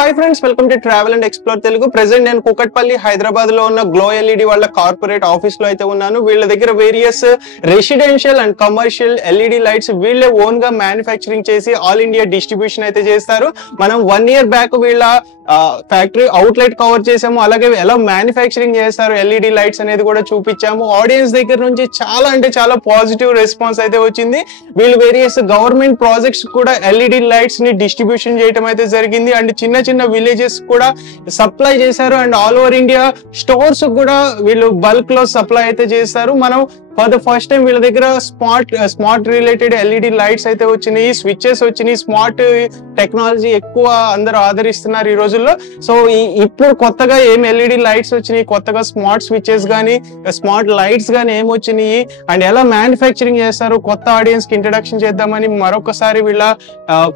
Hi friends, welcome to travel and explore Telugu. Present నేను కూకట్పల్లి హైదరాబాద్ లో ఉన్న గ్లో ఎల్ఈడి వాళ్ళ కార్పొరేట్ ఆఫీస్ లో అయితే ఉన్నాను. వీళ్ళ దగ్గర various residential and commercial LED lights వీళ్ళే ఓన్ గా మ్యానుఫ్యాక్చరింగ్ చేసి ఆల్ ఇండియా డిస్ట్రిబ్యూషన్ అయితే చేస్తారు. మనం 1 year బ్యాక్ వీళ్ళ ఫ్యాక్టరీ అవుట్లెట్ కవర్ చేసాము. అలాగే ఎలా మ్యానుఫ్యాక్చరింగ్ చేస్తారు ఎల్ఈడి లైట్స్ అనేది కూడా చూపించాము. ఆడియన్స్ దగ్గర నుంచి చాలా అంటే చాలా పాజిటివ్ రెస్పాన్స్ అయితే వచ్చింది. వీళ్ళు వేరియస్ గవర్నమెంట్ ప్రాజెక్ట్స్ కూడా ఎల్ఈడి లైట్స్ ని డిస్ట్రిబ్యూషన్ చేయడం అయితే జరిగింది. అండ్ చిన్న చిన్న విలేజెస్ కూడా సప్లై చేశారు. And all over India stores కూడా వీళ్ళు బల్క్ లో సప్లై అయితే చేస్తారు. మనం ఫర్ ద ఫస్ట్ టైం వీళ్ళ దగ్గర స్మార్ట్ రిలేటెడ్ ఎల్ఈడి లైట్స్ అయితే వచ్చినాయి, స్విచెస్ వచ్చినాయి. స్మార్ట్ టెక్నాలజీ ఎక్కువ అందరూ ఆదరిస్తున్నారు ఈ రోజుల్లో. సో ఇప్పుడు కొత్తగా ఏం ఎల్ఈడి లైట్స్ వచ్చినాయి, కొత్తగా స్మార్ట్ స్విచెస్ గానీ స్మార్ట్ లైట్స్ గానీ ఏం వచ్చినాయి అండ్ ఎలా మ్యానుఫ్యాక్చరింగ్ చేస్తారు కొత్త ఆడియన్స్ కి ఇంట్రడక్షన్ చేద్దామని మరొకసారి వీళ్ళ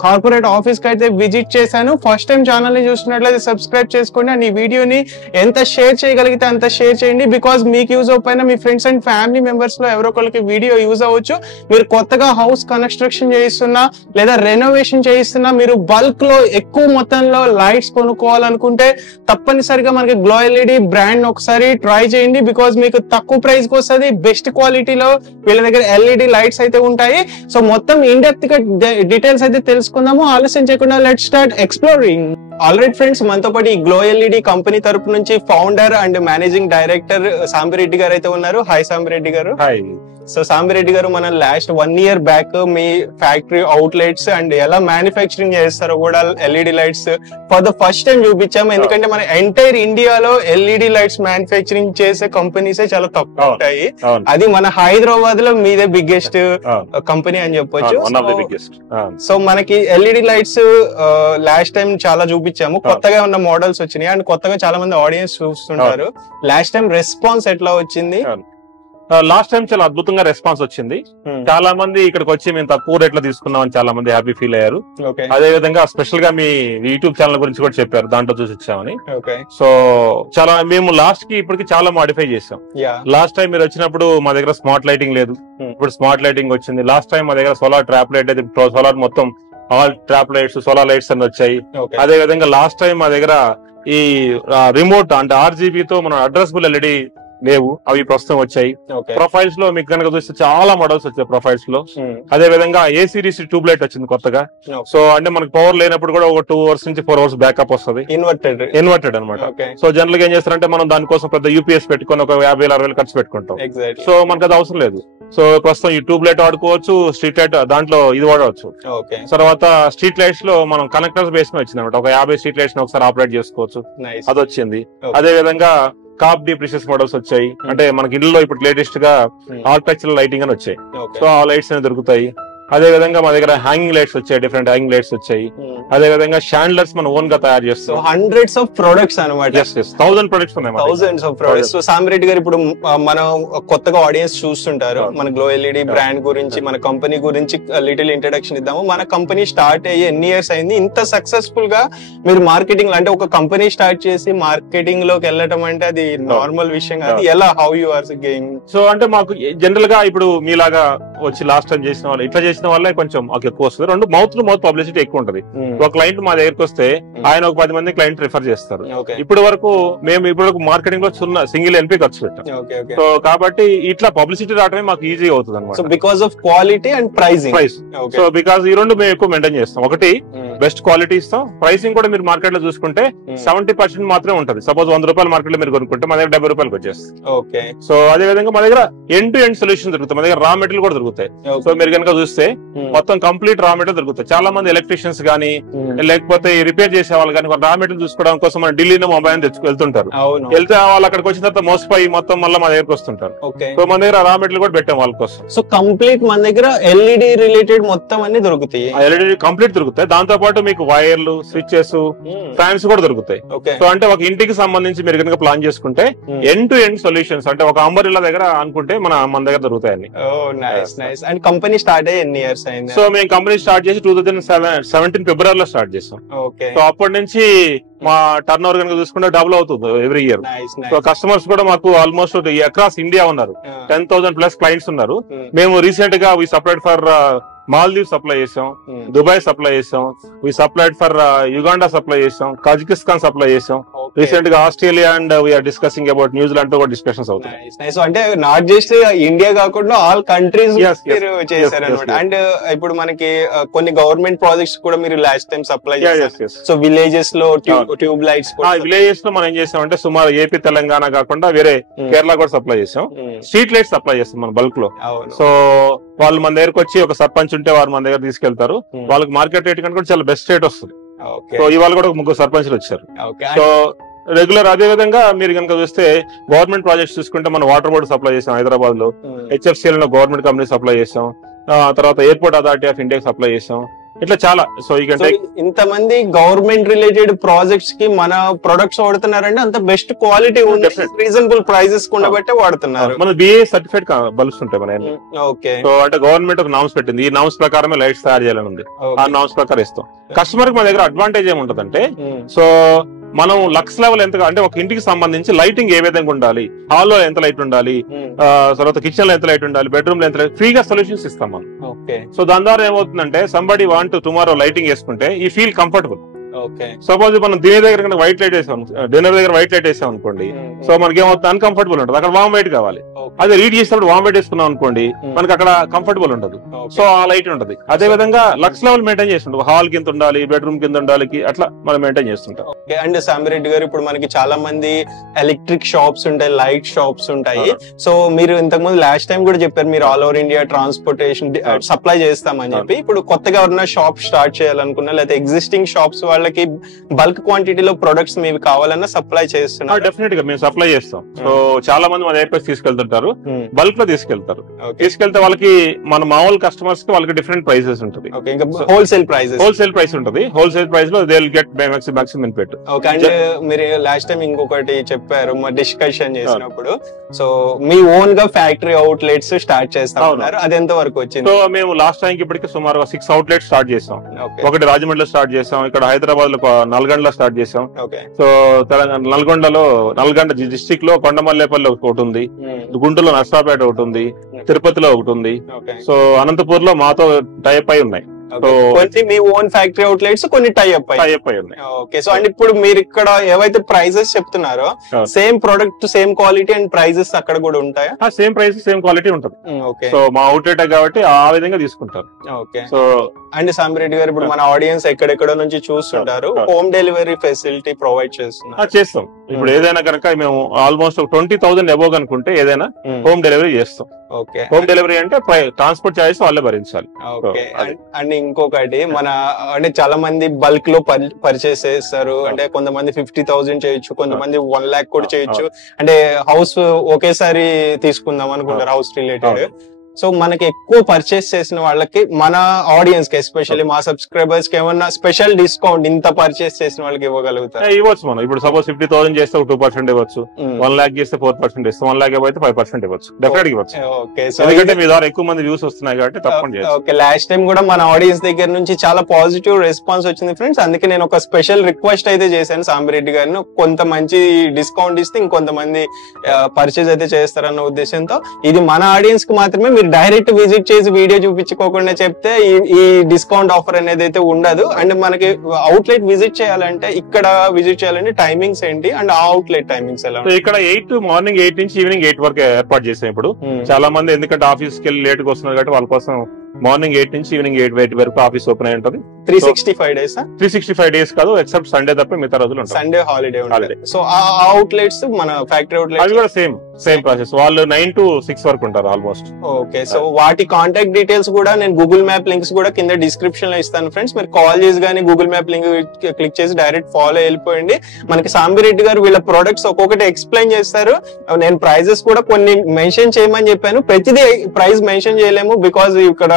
కార్పొరేట్ ఆఫీస్ కి అయితే విజిట్ చేశాను. ఫస్ట్ టైం ఛానల్ ని చూస్తున్నట్లయితే సబ్స్క్రైబ్ చేసుకోండి అండ్ ఈ వీడియోని ఎంత షేర్ చేయగలిగితే అంత షేర్ చేయండి. బికాస్ మీకు యూజ్ అవ్వకపోయినా మీ ఫ్రెండ్స్ అండ్ ఫ్యామిలీ మెంబర్స్ లో ఎవరో ఒకరికి వీడియో యూజ్ అవ్వచ్చు. మీరు కొత్తగా హౌస్ కన్స్ట్రక్షన్ చేయిస్తున్నా లేదా రెనోవేషన్ చేయిస్తున్నా, మీరు బల్క్ లో ఎక్కువ మొత్తంలో లైట్స్ కొనుక్కోవాలనుకుంటే తప్పనిసరిగా మనకి గ్లో ఎల్ఈడి బ్రాండ్ ఒకసారి ట్రై చేయండి. బికాస్ మీకు తక్కువ ప్రైస్ కి వస్తుంది, బెస్ట్ క్వాలిటీలో వీళ్ళ దగ్గర ఎల్ఈడి లైట్స్ అయితే ఉంటాయి. సో మొత్తం ఇన్ డెప్త్ గా డీటెయిల్స్ అయితే తెలుసుకుందాము. ఆలస్యం చేయకుండా let's start exploring. Alright friends, మనతో పాటు ఈ గ్లో ఎల్ఈడి కంపెనీ తరపు నుంచి founder and managing director Sambireddy గారు అయితే ఉన్నారు. హాయ్ సాంబిరెడ్డి గారు. హాయ్. సో సాంబిరెడ్డి గారు, మనం last 1 year back me factory outlets and ఎలా మ్యానుఫ్యాక్చరింగ్ చేస్తారో కూడా LED lights for the first time చూపించాము. ఎందుకంటే మన ఎంటైర్ ఇండియాలో ఎల్ఈడి లైట్స్ మ్యానుఫ్యాక్చరింగ్ చేసే కంపెనీస్ చాలా తక్కువ ఉంటాయి. అది మన హైదరాబాద్ లో మీదే బిగ్గెస్ట్ కంపెనీ అని చెప్పొచ్చు. సో మనకి ఎల్ఈడి లైట్స్ లాస్ట్ టైం చాలా చూపించాము. కొత్తగా ఉన్న మోడల్స్ వచ్చినాయి అండ్ కొత్తగా చాలా మంది ఆడియన్స్ చూస్తుంటారు. లాస్ట్ టైం రెస్పాన్స్ ఎట్లా వచ్చింది? లాస్ట్ టైం చాలా అద్భుతంగా రెస్పాన్స్ వచ్చింది. చాలా మంది ఇక్కడికి వచ్చి మేము తక్కువ రేట్లో తీసుకున్నామని చాలా మంది హ్యాపీ ఫీల్ అయ్యారు. అదే విధంగా స్పెషల్ గా మీ యూట్యూబ్ ఛానల్ గురించి కూడా చెప్పారు, దాంట్లో చూసి వచ్చామని. సో చాలా మేము లాస్ట్ కి ఇప్పటికి చాలా మాడిఫై చేసాం. లాస్ట్ టైం మీరు వచ్చినప్పుడు మా దగ్గర స్మార్ట్ లైటింగ్ లేదు, ఇప్పుడు స్మార్ట్ లైటింగ్ వచ్చింది. లాస్ట్ టైం మా దగ్గర సోలార్ ట్రాప్ లైట్ అయితే సోలార్ మొత్తం all trap lights solar lights అని వచ్చాయి. అదే విధంగా లాస్ట్ టైం మా దగ్గర ఈ రిమోట్ అంటే RGB తో మనం అడ్రస్బుల్ ఎల్ఈడి లేవు, అవి ప్రస్తుతం వచ్చాయి. ప్రొఫైల్స్ లో మీకు కనుక చూస్తే చాలా మోడల్స్ వచ్చాయి ప్రొఫైల్స్ లో. అదే విధంగా ఏ సిరీస్ ట్యూబ్ లైట్ వచ్చింది కొత్తగా. సో అంటే మనకి పవర్ లేనప్పుడు కూడా ఒక 2 hours నుంచి 4 hours బ్యాకప్ వస్తుంది. ఇన్వర్టెడ్ అనమాట. సో జనరల్ గా ఏం చేస్తారంటే మనం దానికోసం పెద్ద యూపీఎస్ పెట్టుకుని ఒక 50,000-60,000 ఖర్చు పెట్టుకుంటాం. సో మనకు అది అవసరం లేదు. సో ప్రస్తుతం ఈ ట్యూబ్ లైట్ వాడుకోవచ్చు, స్ట్రీట్ లైట్ దాంట్లో ఇది వాడవచ్చు. తర్వాత స్ట్రీట్ లైట్స్ లో మనం కనెక్టర్స్ బేస్ వచ్చింది అనమాట. ఒక 50 స్ట్రీట్ లైట్స్ ఒకసారి ఆపరేట్ చేసుకోవచ్చు, అది వచ్చింది. అదే విధంగా కాప్ డి ప్రిషియస్ మోడల్స్ వచ్చాయి. అంటే మనకి ఇళ్ళలో ఇప్పుడు లేటెస్ట్ గా ఆర్కిటెక్చరల్ లైటింగ్ అని వచ్చాయి. సో ఆ లైట్స్ అనేవి దొరుకుతాయి. అదే విధంగా మా దగ్గర హ్యాంగింగ్ లైట్స్ వచ్చాయి, డిఫరెంట్ హ్యాంగింగ్ లైట్స్ వచ్చాయి. అదే విధంగా షాండ్లర్స్ మనం ఓన్ గా తయారు చేస్తాం. హండ్రెడ్స్ ఆఫ్ ప్రొడక్ట్స్ అనమాట. 1000 ప్రొడక్ట్స్ ఉన్నాయి. Thousands of products. So Sambireddy గారు, ఇప్పుడు మనం కొత్తగా ఆడియన్స్ చూస్తుంటారు, మన గ్లో ఎల్ఈడి బ్రాండ్ గురించి, మన కంపెనీ గురించి లిటిల్ ఇంట్రడక్షన్ ఇద్దాము. మన కంపెనీ స్టార్ట్ అయ్యి ఎన్ని ఇయర్స్ అయింది? ఇంత సక్సెస్ఫుల్ గా మీరు మార్కెటింగ్ అంటే ఒక కంపెనీ స్టార్ట్ చేసి మార్కెటింగ్ లోకి వెళ్ళటం అంటే అది నార్మల్ విషయం కాదు. ఎలా, how you are game? So అంటే మాకు జనరల్ గా ఇప్పుడు మీలాగా వచ్చి లాస్ట్ టైం చేసిన వాళ్ళు ఇట్లా చేసిన వాళ్ళే కొంచెం ఎక్కువ వస్తుంది. 2 మౌత్ టు మౌత్ పబ్లిసిటీ ఎక్కువ ఉంటది. ఒక క్లయింట్ మా దగ్గరకు వస్తే ఆయన ఒక 10 మంది క్లయింట్ రిఫర్ చేస్తారు. ఇప్పటి వరకు మేము మార్కెటింగ్ లో సింగిల్ ఎన్పి ఖర్చు పెట్టాం. సో కాబట్టి ఇట్లా పబ్లిసిటీ రావడమే మాకు ఈజీ అవుతుంది అనమాట. Because of quality and price. So because ఈ 2 మేము ఎక్కువ మెయింటైన్ చేస్తాం. ఒకటి బెస్ట్ క్వాలిటీ ఇస్తాం. ప్రైసింగ్ కూడా మీరు మార్కెట్ లో చూసుకుంటే 70% మాత్రమే ఉంటది. సపోజ్ 100 రూపాయలు మార్కెట్ లో మీరు కొనుక్కుంటే మా దగ్గర 70 రూపాయలకి వచ్చేస్తుంది. సో అదే విధంగా మా దగ్గర ఎండ్ టు ఎండ్ సొల్యూషన్ దొరుకుతాయి. మా దగ్గర రా మెటీరియల్ కూడా దొరుకుతాయి. సో మీరు కనుక చూస్తే మొత్తం కంప్లీట్ రా మెటీరియల్ దొరుకుతాయి. చాలా మంది ఎలక్ట్రీషియన్స్ గానీ లేకపోతే రిపేర్ చేసే వాళ్ళు కానీ రా మెటీరియల్ చూసుకోవడం కోసం మన ఢిల్లీలో మొబైల్ వెళ్తుంటారు. వెళ్తే వాళ్ళు అక్కడికి వచ్చిన తర్వాత మోసపోయి మొత్తం మళ్ళీ మా దగ్గరకు వస్తుంటారు. సో మన దగ్గర రా మెటీరియల్ కూడా పెట్టాం వాళ్ళ కోసం. సో కంప్లీట్ మన దగ్గర ఎల్ఈడి రిలేటెడ్ మొత్తం అన్ని దొరుకుతాయి. ఎల్ఈడి కంప్లీట్ దొరుకుతాయి. దాంతో పాటు మీకు వైర్లు, స్విచెస్, ఫ్యాన్స్ కూడా దొరుకుతాయి. సో అంటే ఒక ఇంటికి సంబంధించి మీరు కనుక ప్లాన్ చేసుకుంటే ఎండ్ టు ఎండ్ సొల్యూషన్స్ అంటే ఒక అంబరిల్లా దగ్గర అనుకుంటే మన దగ్గర దొరుకుతాయి. అండ్ కంపెనీ స్టార్ట్ అయ్యి ఎన్ని ఇయర్స్ అయింది? సో మేము కంపెనీ స్టార్ట్ చేసి 2017 ఫిబ్రవరిలో స్టార్ట్ చేసాం. సో అప్పటి నుంచి మా టర్న్ ఓవర్ కనుక చూసుకుంటే డబుల్ అవుతుంది ఎవ్రీ ఇయర్. సో కస్టమర్స్ కూడా మాకు ఆల్మోస్ట్ అక్రాస్ ఇండియా ఉన్నారు. 10,000+ క్లయింట్స్ ఉన్నారు. మేము రీసెంట్ గా we separate for Maldive supply చేసాం, దుబాయ్ సప్లై చేసాం, we supplied for Uganda supply చేసాం, కజకిస్తాన్ సప్లై చేసాం, రీసెంట్ గా Australia and we're discussing about New Zealand తో కూడా డిస్కషన్స్ అవుతాయి. సో అంటే నాట్ జస్ట్ ఇండియా కాకుండా ఆల్ కంట్రీస్ మీరు చేశారు అనమాట. అండ్ ఇప్పుడు మనకి కొన్ని గవర్నమెంట్ ప్రాజెక్ట్స్ కూడా మీరు లాస్ట్ టైం సప్లై చేశారు. సో విలేజెస్ లో ట్యూబ్ లైట్స్, విలేజెస్ లో మనం ఏం చేసామంటే సుమారు ఏపీ తెలంగాణ కాకుండా వేరే కేరళ కూడా సప్లై చేసాం. స్ట్రీట్ లైట్స్ సప్లై చేస్తాం మనం బల్క్ లో. సో వాళ్ళు మన దగ్గరకు వచ్చి ఒక సర్పంచ్ ఉంటే వారు మన దగ్గర తీసుకెళ్తారు. వాళ్ళకి మార్కెట్ రేట్ కంటే కూడా చాలా బెస్ట్ రేట్ వస్తుంది. సో ఇవాళ కూడా 3 సర్పంచ్లు వచ్చారు. సో రెగ్యులర్ అదే విధంగా మీరు కనుక చూస్తే గవర్నమెంట్ ప్రాజెక్ట్స్ చూసుకుంటే మనం వాటర్ బోర్డు సప్లై చేసాం హైదరాబాద్ లో, హెచ్ఎఫ్సిఎల్ లో గవర్నమెంట్ కంపెనీ సప్లై చేసాం, తర్వాత airport authority of India supply చేసాం. ఇట్లా చాలా. సో ఇంతమంది గవర్నమెంట్ రిలేటెడ్ ప్రాజెక్ట్స్ కి మన ప్రొడక్ట్స్ వాడుతున్నారంటే అంత బెస్ట్ క్వాలిటీ ఉంది, రీజనబుల్ ప్రైజెస్ ఉండబట్టే వాడుతున్నారు. మన బిఏ సర్టిఫికేట్ బల్బ్స్ ఉంటాయి మన. సో అంటే గవర్నమెంట్ ఒక నామ్స్ పెట్టింది, ఈ నామ్స్ ప్రకారమే లైట్స్ తయారు చేయాలని ఉంది. ఆ నామ్స్ ప్రకారం ఇస్తాం. కస్టమర్ కి మన దగ్గర అడ్వాంటేజ్ ఏముంటదంటే, సో మనం లక్స్ లెవెల్ ఎంతగా అంటే ఒక ఇంటికి సంబంధించి లైటింగ్ ఏ విధంగా ఉండాలి, హాల్లో ఎంత లైట్ ఉండాలి, తర్వాత కిచెన్ లో ఎంత లైట్ ఉండాలి, బెడ్రూమ్ లో ఎంత లైట్, ఫ్రీగా సొల్యూషన్స్ ఇస్తాం మనం. సో దాని ద్వారా ఏమవుతుందంటే సంబడి వాంట్ టుమారో లైటింగ్ వేసుకుంటే ఈ ఫీల్ కంఫర్టబుల్. సపోజ్ మనం డిన్నర్ దగ్గర వైట్ లైట్ వేసాం, డిన్నర్ దగ్గర వైట్ లైట్ వేసాం అనుకోండి, సో మనకి ఏమవుతుంది, అన్కంఫర్టబుల్ ఉంటుంది. అక్కడ వామ్ వైట్ కావాలి. అదే రీడ్ చేసినప్పుడు వామ్ వైట్ వేసుకున్నాం అనుకోండి, మనకి అక్కడ కంఫర్టబుల్ ఉండదు. సో ఆ లైట్ ఉంటుంది. అదే విధంగా లక్స్ లెవెల్ మెయింటైన్ చేస్తుంటాం. హాల్ కింద ఉండాలి, బెడ్రూమ్ కింద ఉండాలి, అట్లా మనం మెయింటైన్ చేస్తుంటాం. అండ్ సామిరెడ్డి గారు, ఇప్పుడు మనకి చాలా మంది ఎలక్ట్రిక్ షాప్స్ ఉంటాయి, లైట్ షాప్స్ ఉంటాయి. సో మీరు ఇంతకు ముందు లాస్ట్ టైం కూడా చెప్పారు మీరు all over India transportation supply చేస్తామని చెప్పి. ఇప్పుడు కొత్తగా ఎవరైనా షాప్ స్టార్ట్ చేయాలనుకున్నా, లేకపోతే ఎగ్జిస్టింగ్ షాప్స్ వాళ్ళకి బల్క్ క్వాంటిటీలో ప్రొడక్ట్స్ మీకు కావాలన్నా సప్లై చేస్తున్నారు? డెఫినెట్ గా మేము సప్లై చేస్తాం. సో చాలా మంది మన దగ్గర తీసుకెళ్తుంటారు, బల్క్ లో తీసుకెళ్తారు. తీసుకెళ్తే వాళ్ళకి మన మామూలు కస్టమర్స్ కి వాళ్ళకి డిఫరెంట్ ప్రైసెస్ ఉంటుంది. హోల్సేల్ ప్రైస్ ఉంటుంది. హోల్సేల్ ప్రైస్ లో they will get maximum benefit. Okay. And మీరు లాస్ట్ టైం ఇంకొకటి చెప్పారు డిస్కషన్ చేసినప్పుడు, సో మీ ఓన్ గా ఫ్యాక్టరీ అవుట్లెట్స్ స్టార్ట్ చేస్తున్నారు, అది ఎంత వరకు వచ్చింది? సో మేము లాస్ట్ టైం ఇప్పటికి సుమారు 6 అవుట్లెట్స్ స్టార్ట్ చేసాం. ఒకటి రాజమండ్రిలో స్టార్ట్ చేసాం, ఇక్కడ హైదరాబాద్ లో నల్గొండలో స్టార్ట్ చేసాం. సో తెలంగాణ నల్గొండ డిస్ట్రిక్ట్ లో కొండమల్లేపల్లి ఒకటి ఉంది, గుంటూరులో నర్సాపేట ఒకటి ఉంది, తిరుపతిలో ఒకటి ఉంది. సో అనంతపూర్ లో మాతో టైప్ అయి ఉన్నాయి. కొన్ని మీ ఓన్ ఫ్యాక్టరీ అవుట్లెట్స్, కొన్ని టైఅప్ అయి ఉన్నాయి. ఓకే. సో అండ్ ఇప్పుడు మీరు ఇక్కడ ఏవైతే ప్రైజెస్ చెప్తున్నారో, same product same quality and prices అక్కడ కూడా ఉంటాయా? సేమ్ ప్రైస్ సేమ్ క్వాలిటీ ఉంటుంది. ఓకే. సో మా అవుట్లెట్ కాబట్టి ఆ విధంగా తీసుకుంటారు. ఓకే. సో అండ్ సామిరెడ్డి గారు, ఇప్పుడు మన ఆడియన్స్ ఎక్కడెక్కడ నుంచి చూస్తుంటారు, హోమ్ డెలివరీ ఫెసిలిటీ ప్రొవైడ్ చేస్తున్నారు? చేస్తాం. ఇప్పుడు ఏదైనా కనుక మేము ఆల్మోస్ట్ 20,000 అబోవ్ అనుకుంటే ఏదైనా హోమ్ డెలివరీ చేస్తాం. ఓకే. హోమ్ డెలివరీ అంటే ట్రాన్స్పోర్ట్ చార్జెస్ వాళ్ళే భరించాలి. ఓకే. అండ్ ఇంకొకటి, మన అంటే చాలా మంది బల్క్ లో పర్చేస్ చేస్తారు. అంటే కొంతమంది 50,000 చేయొచ్చు, కొంతమంది 1 lakh కూడా చేయొచ్చు. అంటే హౌస్ ఒకేసారి తీసుకుందాం అనుకుంటారు, హౌస్ రిలేటెడ్. సో మనకి ఎక్కువ పర్చేస్ చేసిన వాళ్ళకి, మన ఆడియన్స్ కి ఎస్పెషల్లీ మా సబ్స్క్రైబర్స్ కి ఏమన్నా స్పెషల్ డిస్కౌంట్ ఇంత పర్చేస్ చేసిన వాళ్ళకి ఇవ్వగలుగుతారు? ఇవ్వచ్చు. మనం ఇప్పుడు సపోజ్ 50,000 చేస్తే 2% ఇవ్వచ్చు, 1 lakh చేస్తే 4% ఇస్తాం, 1 lakh అయితే 5% ఇవ్వచ్చు. డెఫినెట్ ఇవ్వచ్చు. ఎందుకంటే మీ ద్వారా ఎక్కువ మంది వ్యూస్ వస్తున్నాయి కాబట్టి తప్పకుండా. ఓకే. లాస్ట్ టైం కూడా మన ఆడియన్స్ దగ్గర నుంచి చాలా పాజిటివ్ రెస్పాన్స్ వచ్చింది ఫ్రెండ్స్. అందుకే నేను ఒక స్పెషల్ రిక్వెస్ట్ అయితే చేశాను సామిరెడ్డి గారిని, కొంత మంచి డిస్కౌంట్ ఇస్తే ఇంకొంతమంది పర్చేజ్ అయితే చేస్తారన్న ఉద్దేశంతో. ఇది మన ఆడియన్స్ కి మాత్రమే, డైరెక్ట్ విజిట్ చేసి వీడియో చూపించుకోకుండా చెప్తే ఈ డిస్కౌంట్ ఆఫర్ అనేది అయితే ఉండదు. అండ్ మనకి అవుట్లెట్ విజిట్ చేయాలంటే, ఇక్కడ విజిట్ చేయాలంటే టైమింగ్స్ ఏంటి అండ్ ఆ అవుట్లెట్ టైమింగ్స్ ఎలా? ఇక్కడ మార్నింగ్ 8 నుంచి ఈవినింగ్ 8 వరకు ఏర్పాటు చేసాం. ఇప్పుడు చాలా మంది ఎందుకంటే ఆఫీస్కి వెళ్ళి లేట్ గా వస్తున్నారు కాబట్టి వాళ్ళ కోసం మార్నింగ్ 8 నుంచి ఈవినింగ్ 8 వరకు ఆఫీస్ ఓపెన్ అయి ఉంటుంది. 365 days? 365 days కాదు, ఎక్సెప్ట్ సండే తప్ప మిగతా రోజులు ఉంటాయి. Sunday holiday. సో ఆ అవుట్లెట్స్ మన ఫ్యాక్టరీ అవుట్లెట్స్ అవి కూడా సేమ్ ప్రాసెస్. వాళ్ళు 9 to 6 వరకు ఉంటారు ఆల్మోస్ట్. ఓకే. సో వాటి కాంటాక్ట్ డీటెయిల్స్ కూడా నేను గూగుల్ మ్యాప్ లింక్స్ కూడా కింద డిస్క్రిప్షన్ లో ఇస్తాను ఫ్రెండ్స్. మీరు కాల్ చేసి కానీ గూగుల్ మ్యాప్ లింక్ క్లిక్ చేసి డైరెక్ట్ ఫాలో వెళ్ళిపోయింది. మనకి సాంబిరెడ్డి గారు వీళ్ళ ప్రొడక్ట్స్ ఒక్కొక్కటి ఎక్స్ప్లెయిన్ చేస్తారు. నేను ప్రైజెస్ కూడా కొన్ని మెన్షన్ చేయమని చెప్పాను. ప్రతిదీ ప్రైస్ మెన్షన్ చేయలేము, బికాస్ ఇక్కడ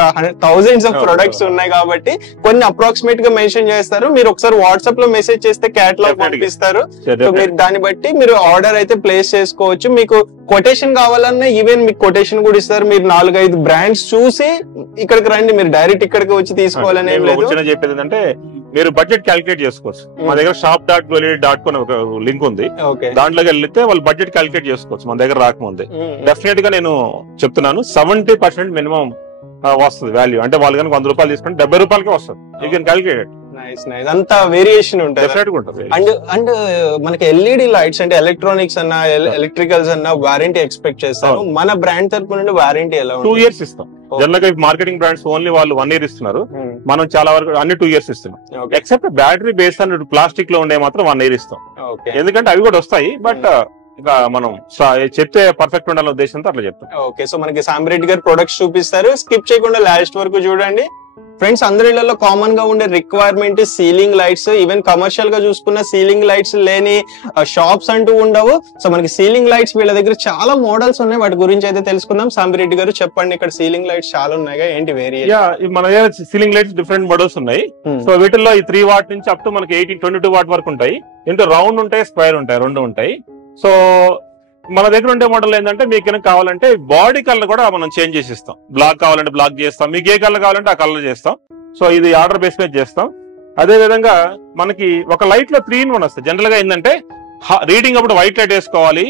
thousands ఆఫ్ ప్రొడక్ట్స్ ఉన్నాయి కాబట్టి కొన్ని అప్రాక్సిమేట్ గా మెన్షన్ చేస్తారు. మీరు ఒకసారి వాట్సాప్ లో మెసేజ్ చేస్తే క్యాటలాగ్ పంపిస్తారు. సో మీరు దాన్ని బట్టి మీరు ఆర్డర్ అయితే ప్లేస్ చేసుకోవచ్చు. మీకు కొటేషన్ కావాలన్నా ఈవెన్ మీకు కొటేషన్ కూడా ఇస్తారు. మీరు 4-5 బ్రాండ్స్ చూసి ఇక్కడికి రండి, మీరు డైరెక్ట్ ఇక్కడికి వచ్చి తీసుకోవాలని ఏం లేదు. చెప్పేది ఏంటంటే మీరు బడ్జెట్ క్యాలిక్యులేట్ చేసుకోవచ్చు. మా దగ్గర shop.duality.com ఒక లింక్ ఉంది, దాంట్లోకి వెళ్తే వాళ్ళు బడ్జెట్ క్యాలిక్యులేట్ చేసుకోవచ్చు మన దగ్గర రాకముందే. డెఫినెట్ గా నేను చెప్తున్నాను 70% మినిమం వస్తుంది వాల్యూ. అంటే వాళ్ళు కనుక 100 రూపాయలు తీసుకుంటే 70 రూపాయలకే వస్తుంది. You can calculate. Nice nice. అంత వేరియేషన్ ఉంటుంది. అండ్ మనకి ఎల్ఈడి లైట్స్ అంటే ఎలక్ట్రానిక్స్ అన్న ఎలక్ట్రికల్స్ అన్న వారంటీ ఎక్స్పెక్ట్ చేస్తారు. మన బ్రాండ్ తరపు నుండి వారంటీ ఎలా? 2 years ఇస్తాం. జనరల్ గా మార్కెటింగ్ బ్రాండ్స్ ఓన్లీ వాళ్ళు 1 year ఇస్తున్నారు. మనం చాలా వరకు అన్ని 2 years ఇస్తున్నాం. Except battery based and plastic లో ఉండే మాత్రం 1 year ఇస్తాం. ఎందుకంటే అవి కూడా వస్తాయి, బట్ ఇంకా మనం చెప్తే పర్ఫెక్ట్ ఉండాలనే ఉద్దేశంతో అట్లా చెప్తాం. ఓకే, సో మనకి సాంబిరెడ్డి గారు ప్రొడక్ట్స్ చూపిస్తారు, స్కిప్ చేయకుండా లాస్ట్ వరకు చూడండి. ఫ్రెండ్స్, అందరిలో కామన్ గా ఉండే requirement ceiling lights. Even commercial గా చూసుకున్న సీలింగ్ లైట్స్ లేని షాప్స్ అంటూ ఉండవు. సో మనకి సీలింగ్ లైట్స్ వీళ్ళ దగ్గర చాలా మోడల్స్ ఉన్నాయి, వాటి గురించి అయితే తెలుసుకుందాం. సాంబిరెడ్డి గారు చెప్పండి, ఇక్కడ సీలింగ్ లైట్స్ చాలా ఉన్నాయి, ఏంటి వేరియేషన్? మన దగ్గర సీలింగ్ లైట్స్ డిఫరెంట్ మోడల్స్ ఉన్నాయి. సో వీటిల్లో ఈ 3 watt నుంచి అప్ టు మనకి 22 watt వరకు ఉంటాయి. ఇంటూ రౌండ్ ఉంటాయి, స్క్వేర్ ఉంటాయి, 2 ఉంటాయి. సో మన దగ్గర ఉండే మోడల్ ఏంటంటే మీకు కనుక కావాలంటే బాడీ కలర్ కూడా మనం చేంజ్ చేసి ఇస్తాం. బ్లాక్ కావాలంటే బ్లాక్ చేస్తాం, మీకు ఏ కలర్ కావాలంటే ఆ కలర్ చేస్తాం. సో ఇది ఆర్డర్ బేస్ మీద చేస్తాం. అదే విధంగా మనకి ఒక లైట్ లో 3 in 1 వస్తాయి. జనరల్ గా ఏంటంటే రీడింగ్ అప్పుడు వైట్ లైట్ వేసుకోవాలి,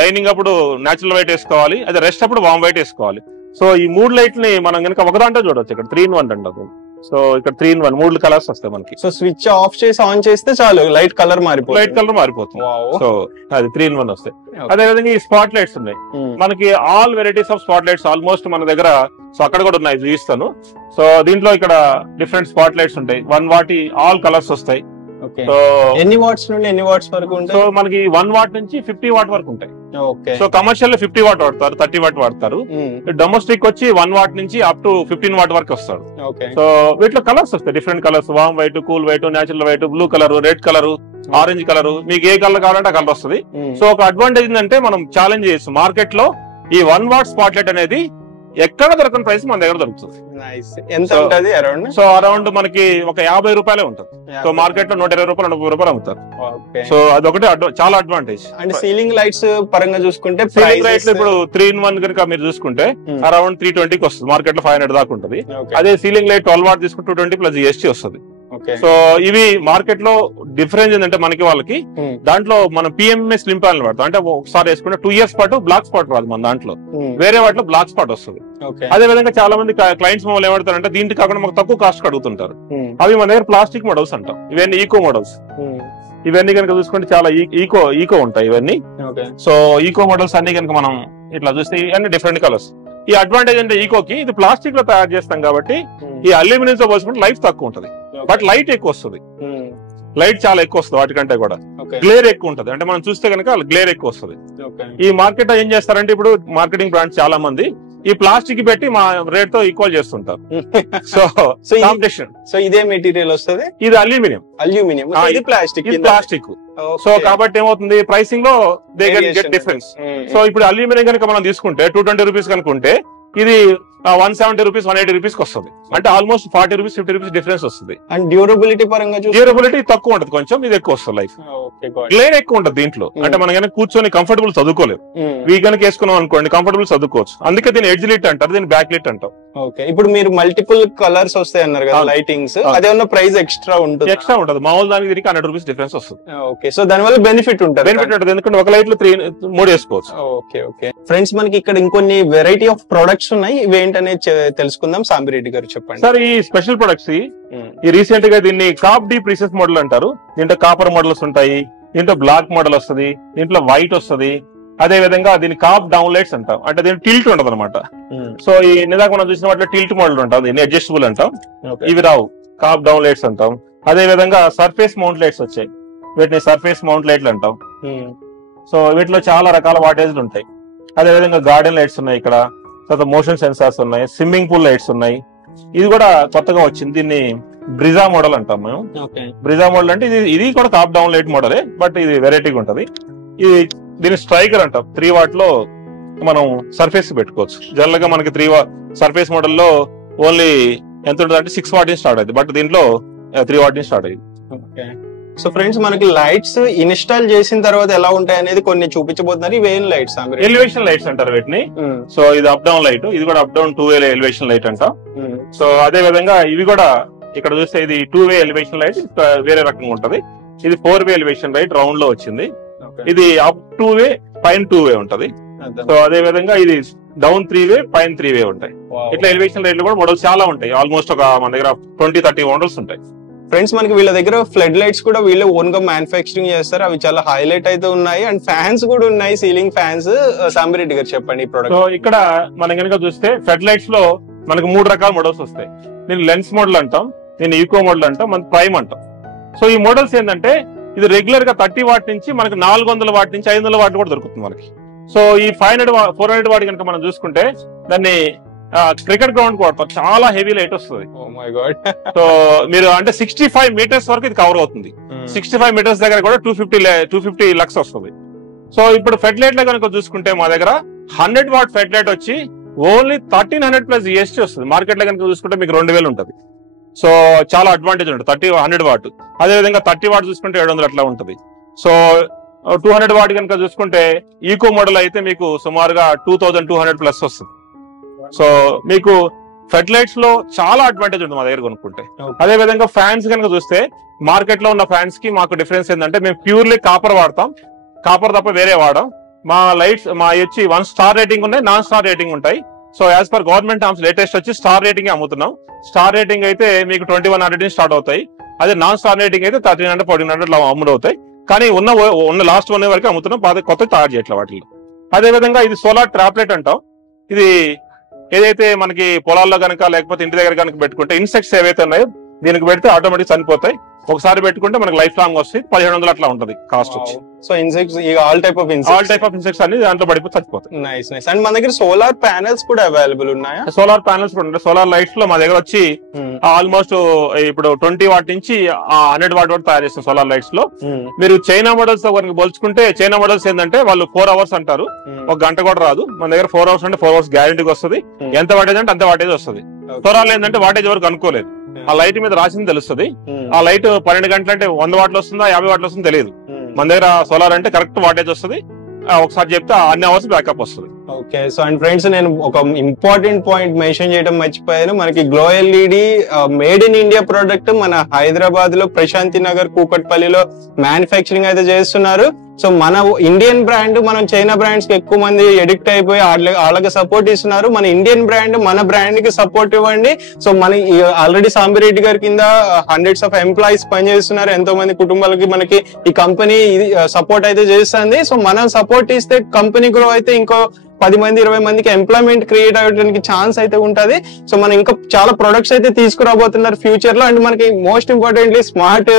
డైనింగ్ అప్పుడు నేచురల్ వైట్ వేసుకోవాలి, అదే రెస్ట్ అప్పుడు వామ్ వైట్ వేసుకోవాలి. సో ఈ 3 లైట్ ని మనం కనుక ఒక దాంట్లో చూడవచ్చు. ఇక్కడ 3 in 1 అంటారు. సో ఇక్కడ 3 in 1 3 కలర్స్ వస్తాయి మనకి. సో స్విచ్ ఆఫ్ చేసి ఆన్ చేస్తే చాలు లైట్ కలర్ మారిపోతుంది. సో అది 3 in 1 వస్తాయి. అదే విధంగా ఈ స్పాట్ లైట్స్ ఉన్నాయి మనకి. All varieties of spot lights almost మన దగ్గర. సో అక్కడ కూడా ఉన్నాయి, చూపిస్తాను. సో దీంట్లో ఇక్కడ డిఫరెంట్ స్పాట్ లైట్స్ ఉంటాయి. 1 watt ఆల్ కలర్స్ వస్తాయి. సో ఎన్ని వాట్స్ నుండి ఎన్ని వాట్స్ వరకు ఉంటాయి? సో మనకి 1 watt నుంచి 50 watt వరకు ఉంటాయి. సో కమర్షియల్ లో 50 watt వాడతారు, 30 watt వాడతారు. డొమెస్టిక్ వచ్చి 1 watt నుంచి అప్ టు 15 watt వరకు వస్తాడు. సో వీటిలో కలర్స్ వస్తాయి, డిఫరెంట్ కలర్స్. వామ్ white, cool white, natural white, blue colour, red colour, orange colour, మీకు ఏ కలర్ కావాలంటే ఆ కలర్ వస్తుంది. సో ఒక అడ్వాంటేజ్ ఏంటంటే మనం ఛాలెంజ్ చేయొచ్చు. మార్కెట్ లో ఈ 1 watt స్పాట్ లైట్ అనేది ఎక్కడ దొరకని ప్రైస్ మన దగ్గర దొరుకుతుంది. ఎంత ఉంటది అరౌండ్? సో అరౌండ్ మనకి ఒక 50 రూపాయలే ఉంటుంది. సో మార్కెట్ లో 120 రూపాయలు 130 రూపాయలు అమ్ముతారు. సో అదొకటి చాలా అడ్వాంటేజ్. అండ్ సీలింగ్ లైట్స్ పరంగా చూసుకుంటే సీలింగ్ లైట్స్ ఇప్పుడు 3 in 1 కనుక మీరు చూసుకుంటే అరౌండ్ 320కి వస్తుంది. మార్కెట్ లో 500 దాకా ఉంటుంది. అదే సీలింగ్ లైట్ 12 watt తీసుకుంటే 220 ప్లస్ GST వస్తుంది. సో ఇవి మార్కెట్ లో డిఫరెన్స్ ఏంటంటే మనకి వాళ్ళకి దాంట్లో మనం PMS స్లిమ్ ప్యానల్ వాడతాం. అంటే ఒకసారి వేసుకుంటే 2 years పాటు బ్లాక్ స్పాట్ రాదు మన దాంట్లో, వేరే వాటిలో బ్లాక్ స్పాట్ వస్తుంది. అదే విధంగా చాలా మంది క్లయింట్స్ మమ్మల్ని ఏమంటారంటే దీంట్లో కాకుండా మాకు తక్కువ కాస్ట్ అడుగుతుంటారు. అవి మన దగ్గర ప్లాస్టిక్ మోడల్స్ అంటాం. ఇవన్నీ ఈకో మోడల్స్. ఇవన్నీ కనుక చూసుకుంటే చాలా ఈకో ఉంటాయి ఇవన్నీ. సో ఈకో మోడల్స్ అన్ని కనుక మనం ఇట్లా చూస్తే ఇవన్నీ డిఫరెంట్ కలర్స్. ఈ అడ్వాంటేజ్ అంటే ఈకోకి ఇది ప్లాస్టిక్ లో తయారు చేస్తాం కాబట్టి ఈ అల్యూమినియం తో పోల్చుకుంటే లైఫ్ తక్కువ ఉంటుంది, బట్ లైట్ ఎక్కువ వస్తుంది. లైట్ చాలా ఎక్కువ వస్తుంది వాటికంటే కూడా. గ్లేర్ ఎక్కువ ఉంటది, అంటే మనం చూస్తే కనుక గ్లేర్ ఎక్కువ వస్తుంది. ఈ మార్కెట్ లో ఏం చేస్తారంటే ఇప్పుడు మార్కెటింగ్ బ్రాండ్స్ చాలా మంది ఈ ప్లాస్టిక్ పెట్టి మా రేట్ తో ఈక్వల్ చేస్తుంటారు. So competition. సో ఇదే మెటీరియల్ వస్తుంది, ఇది అల్యూమినియం. ఇది ప్లాస్టిక్. సో కాబట్టి ఏమవుతుంది ప్రైసింగ్ లో దే గెట్ డిఫరెన్స్. సో ఇప్పుడు అల్యూమినియం కనుక మనం తీసుకుంటే 220 రూపీస్ కనుకుంటే ఇది 170 రూపీస్ 180 రూపీస్ వస్తుంది. అంటే ఆల్మోస్ట్ 40 రూపీస్ 50 రూపీస్ డిఫరెన్స్ వస్తుంది. అండ్ డ్యూరబిలిటీ పరంగా డ్యూరబిలిటీ తక్కువ ఉంటుంది కొంచెం, ఇది ఎక్కువ వస్తుంది లైఫ్. గ్లేర్ ఎక్కువ ఉంటుంది దీంట్లో. అంటే మనం కనుక కూర్చొని కంఫర్టబుల్ చదువుకోలేము. వీ కనుక వేసుకున్నాం అనుకోండి కంఫర్టబుల్ చదువుకోవచ్చు. అందుకే దీన్ని ఎడ్జ్ లిట్ అంటారు, దీన్ని బ్యాక్ లిట్ అంటాం. ఓకే, ఇప్పుడు మీరు మల్టిపుల్ కలర్స్ వస్తాయి అన్నారు కదా లైటింగ్స్, అదేమన్నా ప్రైస్ ఎక్స్ట్రా ఉంటుంది? ఎక్స్ట్రా ఉంటుంది, మామూలు దానికి దీనికి 100 రూపీస్ డిఫరెన్స్ వస్తుంది. ఓకే, సో దాని వల్ల బెనిఫిట్ ఉంటుంది. ఎందుకంటే ఒక లైట్ లో 3 వేసుకోవచ్చు. ఓకే ఫ్రెండ్స్, మనకి ఇక్కడ ఇంకొన్ని వెరైటీ ఆఫ్ ప్రొడక్ట్స్ ఉన్నాయి, ఇవేంటనేది తెలుసుకుందాం. సాంబిరెడ్డి గారు చెప్పండి సార్. ఈ స్పెషల్ ప్రొడక్ట్స్ ఈ రీసెంట్ గా దీన్ని కాప్ డి ప్రీసెస్ మోడల్ అంటారు. దీంట్లో కాపర్ మోడల్స్ ఉంటాయి, దీంట్లో బ్లాక్ మోడల్ వస్తుంది, దీంట్లో వైట్ వస్తుంది. అదే విధంగా దీన్ని కాప్ డౌన్ లైట్స్ అంటాం, అంటే దీని టిల్ట్ ఉండదు అనమాట. సో ఈ నిదాక మనం చూసిన వాటిలో టిల్ట్ మోడల్ ఉంటాం, దీన్ని అడ్జస్టబుల్ అంటాం. ఇవి రావు, కాప్ డౌన్ లైట్స్ అంటాం. అదే విధంగా సర్ఫేస్ మౌంట్ లైట్స్ వచ్చాయి, వీటిని సర్ఫేస్ మౌంట్ లైట్లు అంటాం. సో వీటిలో చాలా రకాల వాటేజ్లు ఉంటాయి. అదే విధంగా గార్డెన్ లైట్స్ ఉన్నాయి, ఇక్కడ తర్వాత మోషన్ సెన్సార్స్ ఉన్నాయి, స్విమ్మింగ్ పూల్ లైట్స్ ఉన్నాయి. ఇది కూడా కొత్తగా వచ్చింది, దీన్ని బ్రిజా మోడల్ అంటాం మేము. బ్రిజా మోడల్ అంటే ఇది కూడా కాప్ డౌన్ లైట్ మోడలే, బట్ ఇది వెరైటీగా ఉంటది. ఇది దీన్ని స్ట్రైకర్ అంటాం. 3 watt లో మనం సర్ఫేస్ పెట్టుకోవచ్చు. జనరల్ గా మనకి 3 watt సర్ఫేస్ మోడల్ లో ఓన్లీ ఎంత ఉంటుంది అంటే 6 watt నుంచి స్టార్ట్ అయింది, బట్ దీంట్లో 3 watt నుంచి స్టార్ట్ అయింది. సో ఫ్రెండ్స్, మనకి లైట్స్ ఇన్స్టాల్ చేసిన తర్వాత ఎలా ఉంటాయి అనేది కొన్ని చూపించబోతున్నారు. ఇవేం లైట్స్? ఎలివేషన్ లైట్స్ అంటారు వీటిని. సో ఇది అప్ డౌన్ లైట్, ఇది కూడా up down 2-way elevation light అంట. సో అదే విధంగా ఇవి కూడా ఇక్కడ చూస్తే ఇది 2-way ఎలివేషన్ లైట్ వేరే రకంగా ఉంటది. ఇది 4-way ఎలివేషన్ లైట్ రౌండ్ లో వచ్చింది. ఇది అప్ 2-way పైన 2-way ఉంటది. సో అదే విధంగా ఇది డౌన్ 3 వే పైన 3 వే ఉంటాయి. ఇట్లా ఎలివేషన్ రేట్లు కూడా మోడల్స్ చాలా ఉంటాయి. ఆల్మోస్ట్ ఒక మన దగ్గర 20-30 మోడల్స్ ఉంటాయి. ఫ్రెండ్స్ మనకి వీళ్ళ దగ్గర ఫ్లడ్ లైట్స్ కూడా వీళ్ళే ఓన్ గా మ్యానుఫ్యాక్చరింగ్ చేస్తారు. అవి చాలా హైలైట్ అయితే ఉన్నాయి. అండ్ ఫ్యాన్స్ కూడా ఉన్నాయి, సీలింగ్ ఫ్యాన్స్. సాంబిరెడ్డి గారు చెప్పండి ఈ ప్రోడక్ట్. సో ఇక్కడ మనం కనుక చూస్తే ఫ్లడ్ లైట్స్ లో మనకు 3 రకాల మోడల్స్ వస్తాయి. దీన్ని లెన్స్ మోడల్ అంటాం, దీన్ని ఈకో మోడల్ అంటాం, మన ప్రైమ్ అంటాం. సో ఈ మోడల్స్ ఏంటంటే ఇది రెగ్యులర్ గా 30 వాట్ నుంచి మనకి 400 వాట్ నుంచి 500 వాట్ కూడా దొరుకుతుంది మనకి. సో ఈ 400 వాట్ కనుక మనం చూసుకుంటే దాన్ని క్రికెట్ గ్రౌండ్ కూడా చాలా హెవీ లైట్ వస్తుంది. సో మీరు అంటే 65 మీటర్స్ వరకు ఇది కవర్ అవుతుంది. 65 మీటర్స్ దగ్గర కూడా 250 లక్స్ వస్తుంది. సో ఇప్పుడు ఫెడ్ లైట్ లో కనుక చూసుకుంటే మా దగ్గర 100 వాట్ ఫెడ్ లైట్ వచ్చి ఓన్లీ 1300 ప్లస్ GST వస్తుంది. మార్కెట్ లో కనుక చూసుకుంటే మీకు 2000 ఉంటుంది. సో చాలా అడ్వాంటేజ్ ఉంటుంది 100 వాట్. అదేవిధంగా 30 వాట్ చూసుకుంటే 700 అట్లా ఉంటుంది. సో 200 వాట్ కనుక చూసుకుంటే ఈకో మోడల్ అయితే మీకు సుమారుగా 2200 ప్లస్ వస్తుంది. సో మీకు ఫెడ్ లైట్స్ లో చాలా అడ్వాంటేజ్ ఉంటుంది మా దగ్గర కొనుక్కుంటే. అదే విధంగా ఫ్యాన్స్ కనుక చూస్తే మార్కెట్ లో ఉన్న ఫ్యాన్స్ కి మాకు డిఫరెన్స్ ఏంటంటే మేము ప్యూర్లీ కాపర్ వాడతాం, కాపర్ తప్ప వేరే వాడడం. మా లైట్స్ మా వచ్చి 1 స్టార్ రేటింగ్ ఉన్నాయి, నాన్ స్టార్ రేటింగ్ ఉంటాయి. So as per government norms latest వచ్చి స్టార్ రేటింగ్ అమ్ముతున్నాం. స్టార్ రేటింగ్ అయితే మీకు 2100 నుంచి స్టార్ట్ అవుతాయి. అదే నాన్ స్టార్ రేటింగ్ అయితే 1300, 1400 అమ్ముడు అవుతాయి. కానీ ఉన్న లాస్ట్ 1 వరకు అమ్ముతున్నాం, కొత్త తయారు చేయట్లేదు వాటిలో. అదే విధంగా ఇది సోలార్ ట్రాప్లెట్ అంటాం. ఇది ఏదైతే మనకి పొలాల్లో కనుక లేకపోతే ఇంటి దగ్గర కనుక పెట్టుకుంటే ఇన్సెక్ట్స్ ఏవైతే ఉన్నాయో దీనికి పెడితే ఆటోమేటిక్ చనిపోతాయి. ఒకసారి పెట్టుకుంటే మనకి లైఫ్ లాంగ్ వస్తుంది. 1700 అట్లా ఉంటుంది కాస్ట్ వచ్చి. So insects all type of insects అన్ని దాంట్లో పడిపోయి చచ్చిపోతాయి. Nice nice. అండ్ మన దగ్గర సోలార్ ప్యానెల్స్ కూడా అవైలబుల్ ఉన్నాయా? సోలార్ ప్యానెల్స్ కూడా ఉంటాయి. సోలార్ లైట్స్ లో మా దగ్గర వచ్చి ఆల్మోస్ట్ ఇప్పుడు 20 వాట్ నుంచి 100 వాట్ వరకు తయారు చేస్తాం సోలార్ లైట్స్ లో. మీరు చైనా మోడల్స్ తో కనుక పోల్చుకుంటే చైనా మోడల్స్ ఏంటంటే వాళ్ళు 4 అవర్స్ అంటారు, 1 గంట కూడా రాదు. మన దగ్గర 4 అవర్స్ అంటే 4 అవర్స్ గ్యారెంటీకి వస్తుంది. ఎంత వాటేజ్ అంటే అంత వాటేజ్ వస్తుంది. సోలార్ ఏంటంటే వాటేజ్ వరకు అనుకోలేదు. ఆ లైట్ మీద రాసింది తెలుస్తుంది. ఆ లైట్ 12 గంటలు అంటే 100 వాట్లు వస్తుందా 50 వాట్లు వస్తుందో తెలియదు. మన దగ్గర సోలార్ అంటే కరెక్ట్ వాటేజ్ వస్తుంది. ఒకసారి చెప్తే అన్ని అవర్స్ బ్యాకప్ వస్తుంది. ఓకే. సో అండ్ ఫ్రెండ్స్ నేను ఒక ఇంపార్టెంట్ పాయింట్ మెన్షన్ చేయడం మర్చిపోయాను. మనకి glow LED made in India product మన హైదరాబాద్ లో ప్రశాంతి నగర్ కూకట్పల్లిలో మ్యానుఫ్యాక్చరింగ్ అయితే చేస్తున్నారు. సో మన ఇండియన్ బ్రాండ్ మనం చైనా బ్రాండ్స్ కి ఎక్కువ మంది ఎడిక్ట్ అయిపోయి వాళ్ళకి సపోర్ట్ ఇస్తున్నారు. మన ఇండియన్ బ్రాండ్ మన బ్రాండ్ కి సపోర్ట్ ఇవ్వండి. సో మన ఆల్రెడీ సాంబిరెడ్డి గారి కింద హండ్రెడ్స్ ఆఫ్ ఎంప్లాయీస్ పనిచేస్తున్నారు. ఎంతో మంది కుటుంబాలకి మనకి ఈ కంపెనీ సపోర్ట్ అయితే చేస్తుంది. సో మనం సపోర్ట్ ఇస్తే కంపెనీ గ్రో అయితే ఇంకో 10 మంది 20 మందికి ఎంప్లాయ్మెంట్ క్రియేట్ అవ్వడానికి ఛాన్స్ అయితే ఉంటది. సో మనం ఇంకా చాలా ప్రొడక్ట్స్ అయితే తీసుకురాబోతున్నారు ఫ్యూచర్ లో. అండ్ మనకి మోస్ట్ ఇంపార్టెంట్లీ స్మార్ట్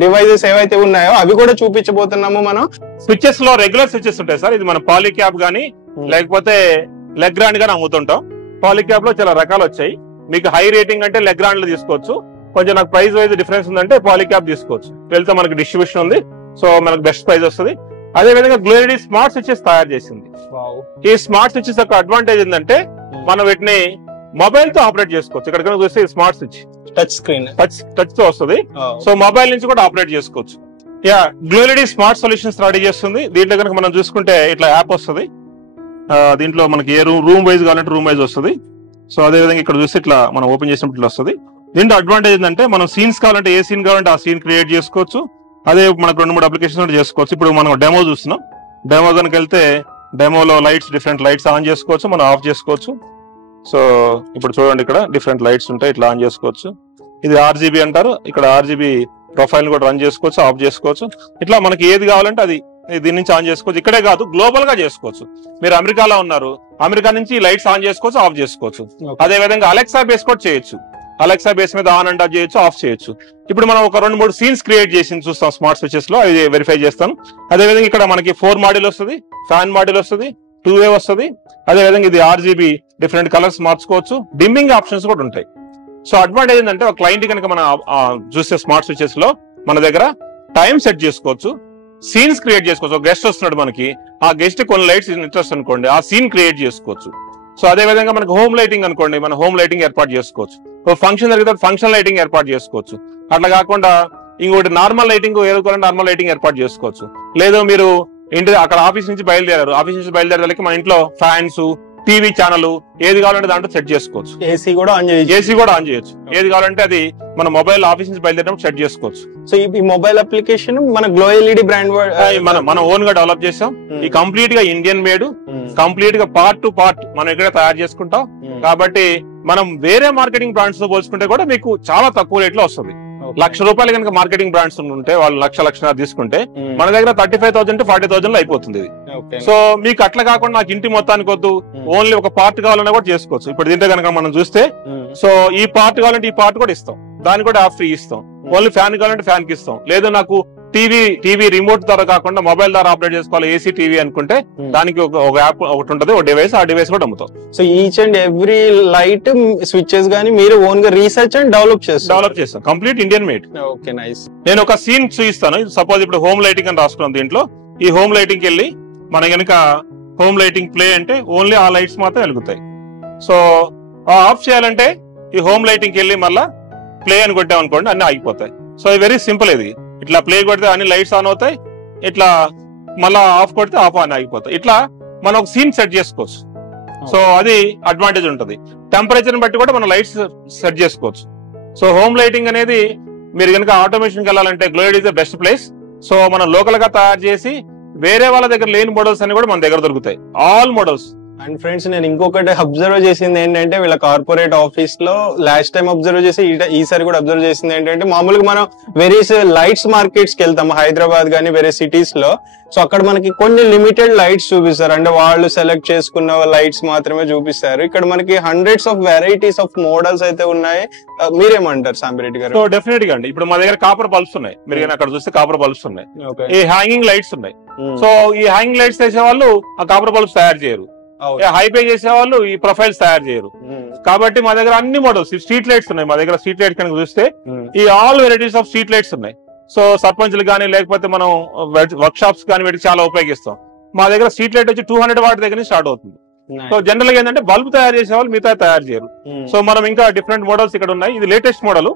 డివైజెస్ ఏవైతే ఉన్నాయో అవి కూడా చూపించబోతున్నాము మనం. స్విచెస్ లో రెగ్యులర్ స్విచెస్ ఉంటాయి సార్. ఇది మన పాలిక్యాప్ గానీ లేకపోతే లెగ్రాండ్ గానీ అమ్ముతుంటాం. పాలిక్యాప్ లో చాలా రకాలు వచ్చాయి. మీకు హై రేటింగ్ అంటే లెగ్రాండ్ లో తీసుకోవచ్చు. కొంచెం నాకు ప్రైస్ వైజ్ డిఫరెన్స్ ఉందంటే పాలిక్యాప్ తీసుకోవచ్చు. వెళ్తే మనకి డిస్ట్రిబ్యూషన్ ఉంది. సో మనకు బెస్ట్ ప్రైస్ వస్తుంది. అదే విధంగా గ్లో ఎల్ఈడి స్మార్ట్ స్విచెస్ తయారు చేసింది. ఈ స్మార్ట్ స్విచెస్ యొక్క అడ్వాంటేజ్ ఏంటంటే మనం వీటిని మొబైల్ తో ఆపరేట్ చేసుకోవచ్చు. ఇక్కడ కనుక చూస్తే smart switch touch screen touch తో వస్తుంది. సో మొబైల్ నుంచి కూడా ఆపరేట్ చేసుకోవచ్చు. Glow LED smart solutions ready చేస్తుంది. దీంట్లో కనుక మనం చూసుకుంటే ఇట్లా యాప్ వస్తుంది. దీంట్లో మనకి ఏ రూమ్ వైజ్ కావాలంటే రూమ్ వైజ్ వస్తుంది. సో అదే విధంగా ఇక్కడ చూస్తే ఇట్లా మనం ఓపెన్ చేసినప్పుడు ఇట్లా వస్తుంది. దీంట్లో అడ్వాంటేజ్ ఏంటంటే మనం సీన్స్ కావాలంటే ఏ సీన్ కావాలంటే ఆ సీన్ క్రియేట్ చేసుకోవచ్చు. అదే మనకు 2-3 అప్లికేషన్ చేసుకోవచ్చు. ఇప్పుడు మనం డెమో చూస్తున్నాం. డెమో కనుక వెళ్తే డెమోలో లైట్స్ డిఫరెంట్ లైట్స్ ఆన్ చేసుకోవచ్చు, మనం ఆఫ్ చేసుకోవచ్చు. సో ఇప్పుడు చూడండి ఇక్కడ డిఫరెంట్ లైట్స్ ఉంటాయి, ఇట్లా ఆన్ చేసుకోవచ్చు. ఇది RGB అంటారు. ఇక్కడ RGB ప్రొఫైల్ కూడా రన్ చేసుకోవచ్చు, ఆఫ్ చేసుకోవచ్చు. ఇట్లా మనకి ఏది కావాలంటే అది దీని నుంచి ఆన్ చేసుకోవచ్చు. ఇక్కడే కాదు గ్లోబల్ గా చేసుకోవచ్చు. మీరు అమెరికాలో ఉన్నారు, అమెరికా నుంచి లైట్స్ ఆన్ చేసుకోవచ్చు, ఆఫ్ చేసుకోవచ్చు. అదే విధంగా అలెక్సా బేస్ కూడా చేయొచ్చు. అలెక్సా బేస్ మీద ఆన్ అండ్ ఆఫ్ చేయొచ్చు, ఆఫ్ చేయొచ్చు. ఇప్పుడు మనం ఒక 2-3 సీన్స్ క్రియేట్ చేసి చూస్తాం స్మార్ట్ స్విచెస్ లో. అది వెరిఫై చేస్తాను. అదేవిధంగా ఇక్కడ మనకి 4 మాడ్యూల్ వస్తుంది, ఫ్యాన్ మాడ్యూల్ వస్తుంది, 2-way వస్తుంది. అదేవిధంగా ఇది RGB డిఫరెంట్ కలర్స్ మార్చుకోవచ్చు. డిమ్మింగ్ ఆప్షన్స్ కూడా ఉంటాయి. సో అడ్వాంటేజ్ ఏంటంటే ఒక క్లయింట్ కనుక మనం చూస్తే స్మార్ట్ స్విచెస్ లో మన దగ్గర టైం సెట్ చేసుకోవచ్చు, సీన్స్ క్రియేట్ చేసుకోవచ్చు. ఒక గెస్ట్ వస్తున్నాడు మనకి, ఆ గెస్ట్ కొన్ని లైట్స్ ఇంట్రెస్ట్ అనుకోండి, ఆ సీన్ క్రియేట్ చేసుకోవచ్చు. సో అదే విధంగా మనకి హోమ్ లైటింగ్ అనుకోండి, మన హోమ్ లైటింగ్ ఏర్పాటు చేసుకోవచ్చు. ఫంక్షన్ జరిగితే ఫంక్షన్ లైటింగ్ ఏర్పాటు చేసుకోవచ్చు. అట్లా కాకుండా ఇంకోటి నార్మల్ లైటింగ్ నార్మల్ లైటింగ్ ఏర్పాటు చేసుకోవచ్చు. లేదు మీరు ఇంటి అక్కడ ఆఫీస్ నుంచి బయలుదేరారు, ఆఫీస్ నుంచి బయలుదేరేదానికి మన ఇంట్లో ఫ్యాన్స్, టీవీ ఛానల్ ఏది కావాలంటే దాంట్లో సెట్ చేసుకోవచ్చు. ఏసీ కూడా ఆన్ చేయొచ్చు. ఏది కావాలంటే అది మన మొబైల్ ఆఫీస్ నుంచి బయలుదేరినప్పుడు సెట్ చేసుకోవచ్చు. సో ఈ మొబైల్ అప్లికేషన్ మన గ్లో ఎల్ఈడి బ్రాండ్ మనం ఓన్ గా డెవలప్ చేసాం. ఈ కంప్లీట్ గా ఇండియన్ మేడ్, కంప్లీట్ గా పార్ట్ టు పార్ట్ మనం ఇక్కడ తయారు చేసుకుంటాం. కాబట్టి మనం వేరే మార్కెటింగ్ బ్రాండ్స్ తో పోల్చుకుంటే కూడా మీకు చాలా తక్కువ రేట్ లో వస్తుంది. ₹1,00,000 కనుక మార్కెటింగ్ బ్రాండ్స్ ఉంటే వాళ్ళు లక్ష తీసుకుంటే మన దగ్గర 35,000 to 40,000 లో అయిపోతుంది ఇది. సో మీకు అట్లా కాకుండా నాకు ఇంటి మొత్తానికి వద్దు, ఓన్లీ ఒక పార్ట్ కావాలన్నా కూడా చేసుకోవచ్చు. ఇప్పుడు దీంట్లో కనుక మనం చూస్తే సో ఈ పార్ట్ కావాలంటే ఈ పార్ట్ కూడా ఇస్తాం, దాన్ని కూడా ఫ్రీ ఇస్తాం. ఓన్లీ ఫ్యాన్ కావాలంటే ఫ్యాన్ కి ఇస్తాం. లేదు నాకు టీవీ రిమోట్ ద్వారా కాకుండా మొబైల్ ద్వారా ఆపరేట్ చేసుకోవాలి ఏసీ టీవీ అనుకుంటే దానికి ఒక యాప్ ఒకటి ఉంటుంది, ఒక డివైస్, ఆ డివైస్ కూడా అమ్ముతాం. So each and every light switches గానీ మీరు ఓన్ గా రీసెర్చ్ అండ్ డెవలప్ చేస్తాం. Complete Indian made. Okay, nice. నేను ఒక సీన్ చూపిస్తాను. సపోజ్ ఇప్పుడు హోమ్ లైటింగ్ అని రాసుకున్నాం. దీంట్లో ఈ హోమ్ లైటింగ్ కి వెళ్ళి మన కనుక హోమ్ లైటింగ్ ప్లే అంటే ఓన్లీ ఆ లైట్స్ మాత్రం వెలుగుతాయి. సో ఆఫ్ చేయాలంటే ఈ హోమ్ లైటింగ్ కి వెళ్ళి మళ్ళా ప్లే అని కొట్టాం అనుకోండి, అన్ని ఆగిపోతాయి. So very simple. ఇది ఇట్లా ప్లే కొడితే అన్ని లైట్స్ ఆన్ అవుతాయి, ఇట్లా మళ్ళా ఆఫ్ కొడితే ఆఫ్ ఆన్ ఆగిపోతాయి. ఇట్లా మనం ఒక సీన్ సెట్ చేసుకోవచ్చు. సో అది అడ్వాంటేజ్ ఉంటుంది. టెంపరేచర్ బట్టి కూడా మనం లైట్స్ సెట్ చేసుకోవచ్చు. సో హోమ్ లైటింగ్ అనేది మీరు కనుక ఆటోమేషన్ కి వెళ్ళాలంటే Gloid is the best place. So మనం లోకల్ గా తయారు చేసి వేరే వాళ్ళ దగ్గర లేని మోడల్స్ అన్ని కూడా మన దగ్గర దొరుకుతాయి, ఆల్ మోడల్స్. అండ్ ఫ్రెండ్స్, నేను ఇంకొకటి అబ్జర్వ్ చేసింది ఏంటంటే వీళ్ళ కార్పొరేట్ ఆఫీస్ లో లాస్ట్ టైం అబ్జర్వ్ చేసి ఈసారి కూడా అబ్జర్వ్ చేసింది ఏంటంటే మామూలుగా మనం వేరియస్ లైట్స్ మార్కెట్స్ కి వెళ్తాం, హైదరాబాద్ గానీ వేరే సిటీస్ లో. సో అక్కడ మనకి కొన్ని లిమిటెడ్ లైట్స్ చూపిస్తారు, అంటే వాళ్ళు సెలెక్ట్ చేసుకున్న లైట్స్ మాత్రమే చూపిస్తారు. ఇక్కడ మనకి hundreds of varieties of models అయితే ఉన్నాయి. మీరేమంటారు సాంబిరెడ్డి గారు? సో డెఫినెట్ గా అండి, ఇప్పుడు మా దగ్గర కాపర్ బల్బ్స్ ఉన్నాయి. మీరు అక్కడ చూస్తే కాపర్ బల్బ్స్ ఉన్నాయి, ఈ హ్యాంగింగ్ లైట్స్ ఉన్నాయి. సో ఈ హ్యాంగింగ్ లైట్స్ చేసే వాళ్ళు ఆ కాపర్ బల్బ్స్ తయారు చేయరు, హైపే చేసే వాళ్ళు ఈ ప్రొఫైల్స్ తయారు చేయరు. కాబట్టి మా దగ్గర అన్ని మోడల్స్ స్ట్రీట్ లైట్స్ ఉన్నాయి. మా దగ్గర స్ట్రీట్ లైట్స్ కనుక చూస్తే ఈ all varieties of street lights ఉన్నాయి. సో సర్పంచ్లు కానీ లేకపోతే మనం వర్క్ షాప్స్ కానీ వీటికి చాలా ఉపయోగిస్తాం. మా దగ్గర స్ట్రీట్ లైట్ వచ్చి 200 వాట్ దగ్గర నుంచి స్టార్ట్ అవుతుంది. సో జనరల్ గా ఏంటంటే బల్బ్ తయారు చేసే వాళ్ళు మిగతా తయారు చేయరు. సో మనం ఇంకా డిఫరెంట్ మోడల్స్ ఇక్కడ ఉన్నాయి. ఇది latest model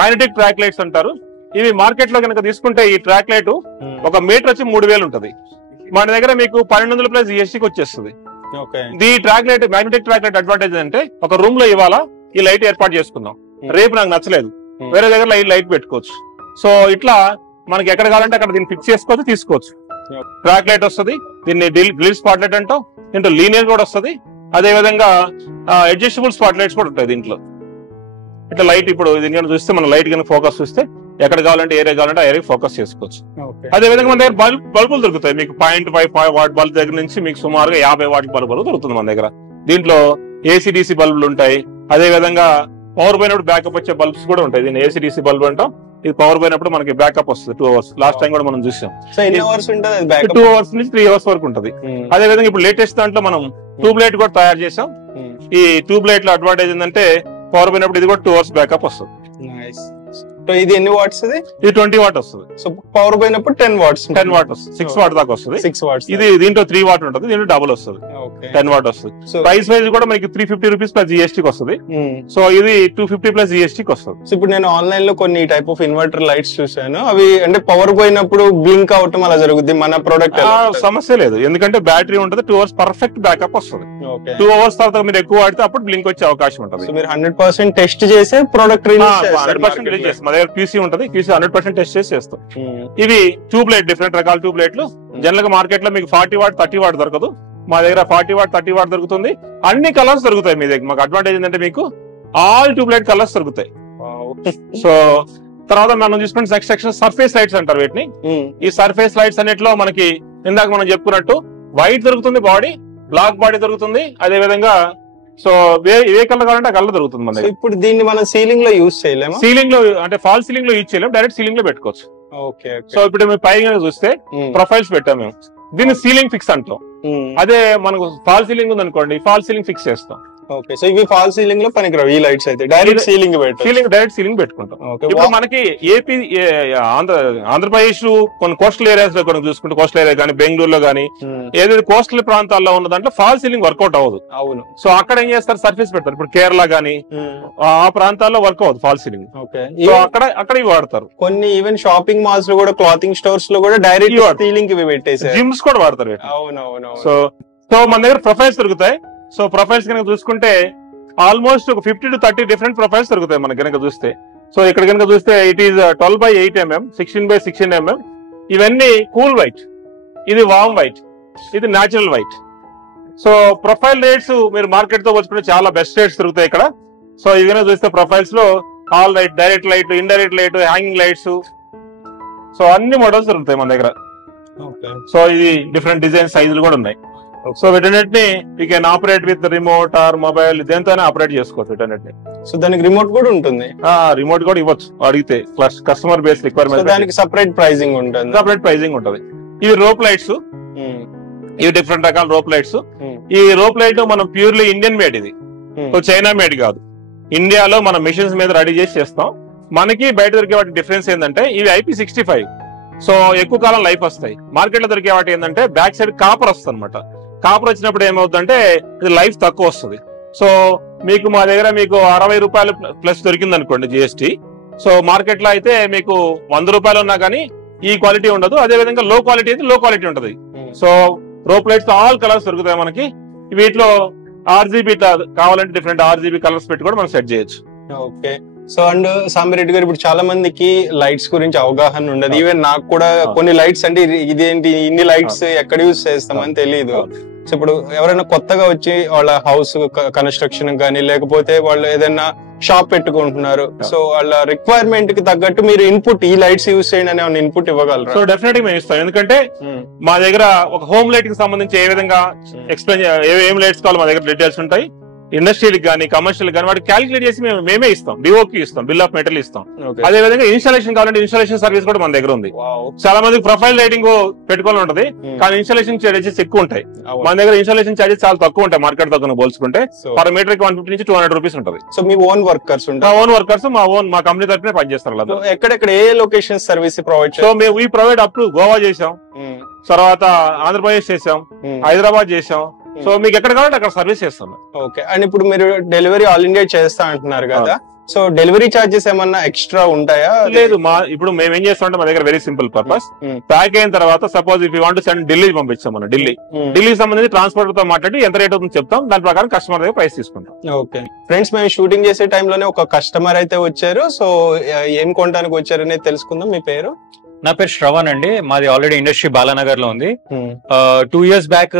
magnetic track lights అంటారు. ఇవి మార్కెట్ లో కనుక తీసుకుంటే ఈ ట్రాక్ లైట్ ఒక మీటర్ వచ్చి 3,000 ఉంటది. మన దగ్గర మీకు 1,200 ప్లస్ జిఎస్టీకి వచ్చేస్తుంది. ఈ track light magnetic track light advantage అంటే ఒక రూమ్ లో ఇవాళ ఈ లైట్ ఏర్పాటు చేసుకుందాం, రేపు నాకు నచ్చలేదు వేరే దగ్గర లైట్ పెట్టుకోవచ్చు. సో ఇట్లా మనకి ఎక్కడ కావాలంటే అక్కడ దీన్ని ఫిక్స్ చేసుకోవచ్చు, తీసుకోవచ్చు. ట్రాక్ లైట్ వస్తుంది, దీన్ని గ్లిడ్ స్పాట్ లైట్ అంటాం. దీంట్లో లీనియర్ కూడా వస్తుంది, అదే విధంగా అడ్జస్టబుల్ స్పాట్ లైట్స్ కూడా ఉంటాయి దీంట్లో. ఇట్లా లైట్ ఇప్పుడు దీని చూస్తే మనం లైట్ కనుక ఫోకస్ చూస్తే ఎక్కడ కావాలంటే ఏరియా కావాలంటే ఆ ఏరియా ఫోకస్ చేసుకోవచ్చు. అదే విధంగా మన దగ్గర బల్బులు దొరుకుతాయి. మీకు 0.55 వాట్ బల్బ్ దగ్గర నుంచి మీకు సుమారుగా 50 వాట్ బల్బులు దొరుకుతుంది మన దగ్గర. దీంట్లో ఏసీడీసీ బల్బులు ఉంటాయి. అదే విధంగా పవర్ పోయినప్పుడు బ్యాకప్ వచ్చే బల్బ్స్ కూడా ఉంటాయి. దీన్ని ఏసీడీసీ బల్బ్ అంటాం. ఇది పవర్ పోయినప్పుడు మనకి బ్యాకప్ వస్తుంది 2 hours. లాస్ట్ టైం కూడా మనం చూసాం 2 hours నుంచి 3 hours వరకు ఉంటుంది. అదే విధంగా ఇప్పుడు లేటెస్ట్ దాంట్లో మనం ట్యూబ్ లైట్ కూడా తయారు చేసాం. ఈ ట్యూబ్ లైట్ లో అడ్వాంటేజ్ ఏంటంటే పవర్ పోయినప్పుడు ఇది కూడా 2 hours బ్యాకప్ వస్తుంది. ఇది ఎన్ని వాట్స్? ఇది 20 వాట్ వస్తుంది. సో పవర్ పోయినప్పుడు 10 వాట్ వస్తుంది. 6 వాట్ దాకా వస్తుంది. 6 వాట్స్. ఇది దీంట్లో 3 వాట్ ఉంటుంది, దీంట్లో డబుల్ వస్తుంది, 10 వాట్ వస్తుంది. ప్రైస్ వైజ్ కూడా మనకి 350 రూపీస్ ప్లస్ జిఎస్టీకి వస్తుంది. సో ఇది 250 ప్లస్ జిఎస్టీకి వస్తుంది. సో ఇప్పుడు నేను ఆన్లైన్ లో కొన్ని టైప్ ఆఫ్ ఇన్వర్టర్ లైట్స్ చూసాను. అవి అంటే పవర్ పోయినప్పుడు బ్లింక్ అవటం అలా జరుగుతుంది. మన ప్రొడక్ట్ సమస్య లేదు, ఎందుకంటే బ్యాటరీ ఉంటుంది. 2 hours పర్ఫెక్ట్ బ్యాకప్ వస్తుంది. 2 hours తర్వాత మీరు ఎక్కువ వాడితే అప్పుడు బ్లింక్ వచ్చే అవకాశం ఉంటుంది. మీరు 100% టెస్ట్ చేసే ప్రొడక్ట్ రిలీజ్ 100% రిలీజ్ చేస్తాం. మా దగ్గర క్యూసీ ఉంటుంది, క్యూసీ 100% టెస్ట్ చేసి చేస్తాం. ఇవి ట్యూబ్ లైట్, డిఫరెంట్ రకాల ట్యూబ్ లైట్లు. జనరల్ గా మార్కెట్ లో మీకు 40 వాట్ 30 వాట్ దొరకదు. మా దగ్గర 40 వాట్ 30 వాట్ దొరుకుతుంది. అన్ని కలర్స్ దొరుకుతాయి మీ దగ్గర. మాకు అడ్వాంటేజ్ ఏంటంటే మీకు ఆల్ ట్యూబ్ లైట్ కలర్స్ దొరుకుతాయి. సో తర్వాత మనం చూసుకుంటే నెక్స్ట్ సెక్షన్ సర్ఫేస్ లైట్స్ అంటారు వీటిని. ఈ సర్ఫేస్ లైట్స్ అన్నిటిలో మనకి ఇందాక మనం చెప్పుకున్నట్టు వైట్ దొరుకుతుంది, బాడీ బ్లాక్ బాడీ దొరుకుతుంది. అదే విధంగా సో ఏ కలర్ కావాలంటే ఆ కలర్ దొరుకుతుంది మన దగ్గర. ఇప్పుడు దీన్ని మనం సీలింగ్ లో యూజ్ చేయలేము. సీలింగ్ లో అంటే ఫాల్ సీలింగ్ లో యూజ్ చేయలేము, డైరెక్ట్ సీలింగ్ లో పెట్టుకోవచ్చు. సో ఇప్పుడు మేము పైగా చూస్తే ప్రొఫైల్స్ పెట్టాం మేము. దీన్ని సీలింగ్ ఫిక్స్ అంటాం. అదే మనకు ఫాల్ సీలింగ్ ఉంది అనుకోండి, ఫాల్ సీలింగ్ ఫిక్స్ చేస్తాం. ఓకే, సో ఇవి ఫాల్ సీలింగ్ లో పనికిరావు. ఈ లైట్స్ అయితే డైరెక్ట్ సీలింగ్ డైరెక్ట్ సీలింగ్ పెట్టుకుంటాం. ఇప్పుడు మనకి ఏపీ ఆంధ్రప్రదేశ్ కొన్ని కోస్టల్ ఏరియాస్ లో కొన్ని చూసుకుంటే, కోస్టల్ ఏరియా కానీ బెంగళూరులో కానీ ఏదైతే కోస్టల్ ప్రాంతాల్లో ఉన్న దాంట్లో ఫాల్ సీలింగ్ వర్కౌట్ అవ్వదు. అవును. సో అక్కడ ఏం చేస్తారు, సర్ఫేస్ పెడతారు. ఇప్పుడు కేరళ గానీ ఆ ప్రాంతాల్లో వర్క్ అవ్వదు ఫాల్ సీలింగ్. సో అక్కడ ఇవి వాడతారు. కొన్ని ఈవెన్ షాపింగ్ మాల్స్ లో కూడా, క్లాతింగ్ స్టోర్స్ లో కూడా డైరెక్ట్ సీలింగ్ ఇవి పెట్టేసారు. జిమ్స్ కూడా వాడతారు. అవునవును. సో మన దగ్గర ప్రొఫైల్స్ దొరుకుతాయి. సో ప్రొఫైల్స్ కనుక చూసుకుంటే ఆల్మోస్ట్ ఒక 50 to 30 డిఫరెంట్ ప్రొఫైల్స్ దొరుకుతాయి మనకి కనుక చూస్తే. సో ఇక్కడ కనుక చూస్తే ఇట్ ఈస్ 12/8 mm, 16/16 mm. ఇవన్నీ కూల్ వైట్, ఇది వామ్ వైట్, ఇది natural white. So profile rates మీరు మార్కెట్ తో పోల్చుకుంటే చాలా బెస్ట్ రేట్స్ దొరుకుతాయి ఇక్కడ. సో ఇవన్నీ చూస్తే ప్రొఫైల్స్ లో all light, direct light, indirect light, hanging lights, so అన్ని మోడల్స్ దొరుకుతాయి మన దగ్గర. సో ఇది డిఫరెంట్ డిజైన్ సైజులు కూడా ఉన్నాయి. సో వీటన్నిటిని you can operate with remote or mobile, దేంతోనే ఆపరేట్ చేసుకోవచ్చు వీటన్నిటిని. సో దానికి రిమోట్ కూడా ఉంటుంది, రిమోట్ కూడా ఇవ్వచ్చు అడిగితే, కస్టమర్ బేస్ రిక్వైర్మెంట్. దానికి సపరేట్ ప్రైజింగ్ ఉంటుంది. సపరేట్ ప్రైజింగ్ ఉంటుంది. ఇవి రోప్ లైట్స్, ఇవి డిఫరెంట్ రకాల రోప్ లైట్స్. ఈ రోప్ లైట్ మనం ప్యూర్లీ ఇండియన్ మేడ్, ఇది సో చైనా మేడ్ కాదు. ఇండియాలో మనం మిషన్స్ మీద రెడీ చేసి చేస్తాం. మనకి బయట దొరికే వాటి డిఫరెన్స్ ఏంటంటే ఇవి IP65, సో ఎక్కువ కాలం లైఫ్ వస్తాయి. మార్కెట్ లో దొరికే వాటి ఏంటంటే బ్యాక్ సైడ్ కాపర్ వస్తుంది అనమాట. కాపర్ వచ్చినప్పుడు ఏమవుతుందంటే ఇది లైఫ్ తక్కువ వస్తుంది. సో మీకు మా దగ్గర మీకు 60 రూపాయలు ప్లస్ దొరికింది అనుకోండి GST. సో మార్కెట్ లో అయితే మీకు 100 రూపాయలు ఉన్నా కానీ ఈ క్వాలిటీ ఉండదు. అదే విధంగా లో క్వాలిటీ అయితే లో క్వాలిటీ ఉంటుంది. So rope lights all colours దొరుకుతాయి మనకి. వీటిలో RGB కావాలంటే డిఫరెంట్ RGB కలర్స్ పెట్టి కూడా మనం సెట్ చేయొచ్చు. ఓకే. సో అండ్ సాంబిరెడ్డి గారు, ఇప్పుడు చాలా మందికి లైట్స్ గురించి అవగాహన ఉండదు. ఈవెన్ నాకు కూడా కొన్ని లైట్స్ అంటే ఇదేంటి ఇన్ని లైట్స్ ఎక్కడ యూజ్ చేస్తామని తెలియదు. సో ఇప్పుడు ఎవరైనా కొత్తగా వచ్చి వాళ్ళ హౌస్ కన్స్ట్రక్షన్ కానీ లేకపోతే వాళ్ళు ఏదైనా షాప్ పెట్టుకుంటున్నారు, సో వాళ్ళ రిక్వైర్మెంట్ కి తగ్గట్టు మీరు ఇన్పుట్ ఈ లైట్స్ యూజ్ చేయండి అనే ఇన్పుట్ ఇవ్వగలరు? సో డెఫినెట్ గా మేము ఇస్తాం. ఎందుకంటే మా దగ్గర ఒక హోమ్ లైట్ కి సంబంధించి ఏ విధంగా ఎక్స్ప్లెయిన్ ఏం లైట్స్ కావాలి మా దగ్గర డీటెయిల్స్ ఉంటాయి. ఇండస్ట్రియల్ కానీ కమర్షియల్ కానీ వాటికి క్యాలిక్యులేట్ చేసి మేమే ఇస్తాం. డిఓకి ఇస్తాం, బిల్ ఆఫ్ మెటీరియల్ ఇస్తాం. అదే విధంగా ఇన్స్టాలేషన్ కావాలంటే ఇన్స్టాలేషన్ సర్వీస్ కూడా మన దగ్గర ఉంది. చాలా మంది ప్రొఫైల్ లైటింగ్ పెట్టుకోవాలి ఉంటది, కానీ ఇన్స్టాలేషన్ చార్జెస్ ఎక్కువ ఉంటాయి. మన దగ్గర ఇన్స్టాలేషన్ చార్జెస్ చాలా తక్కువ ఉంటాయి మార్కెట్ తో పోల్చుకుంటే. పర్ మీటర్ కి 150 నుంచి 200 రూపీస్ ఉంటుంది. సో మీ ఓన్ వర్కర్స్ ఉంటారు? మా ఓన్ వర్కర్స్ మా కంపెనీ తరఫునే పనిచేస్తారు. ఎక్కడెక్కడ ఏ లొకేషన్ సర్వీస్ ప్రొవైడ్? సో మేము ప్రొవైడ్ అప్ టు గోవా చేసాం, తర్వాత ఆంధ్రప్రదేశ్ చేసాం, హైదరాబాద్ చేసాం. సో మీకు ఎక్కడ కావాలంటే అక్కడ సర్వీస్ చేస్తాం. ఓకే. అండ్ ఇప్పుడు మీరు డెలివరీ ఆల్ ఇండియా చేస్తా అంటున్నారు కదా, సో డెలివరీ చార్జెస్ ఏమన్నా ఎక్స్ట్రా ఉంటాయా? లేదు, ఇప్పుడు మేము ఏం చేస్తామంటే మా దగ్గర వెరీ సింపుల్ పర్పస్. ప్యాక్ అయిన తర్వాత suppose if you want to send Delhi పంపించాం, మనం ఢిల్లీకి సంబంధించి ట్రాన్స్పోర్ట్ తో మాట్లాడి ఎంత రేట్ అవుతుందో చెప్తాం, దాని ప్రకారం కస్టమర్ దగ్గర ప్రైస్ తీసుకుంటాం. ఓకే ఫ్రెండ్స్, మేము షూటింగ్ చేసే టైంలోనే ఒక కస్టమర్ అయితే వచ్చారు. సో ఏం కొనడానికి వచ్చారనేది తెలుసుకుందాం. మీ పేరు? నా పేరు శ్రవణ్ అండి. మాది ఆల్రెడీ ఇండస్ట్రీ బాలానగర్ లో ఉంది. 2 years బ్యాక్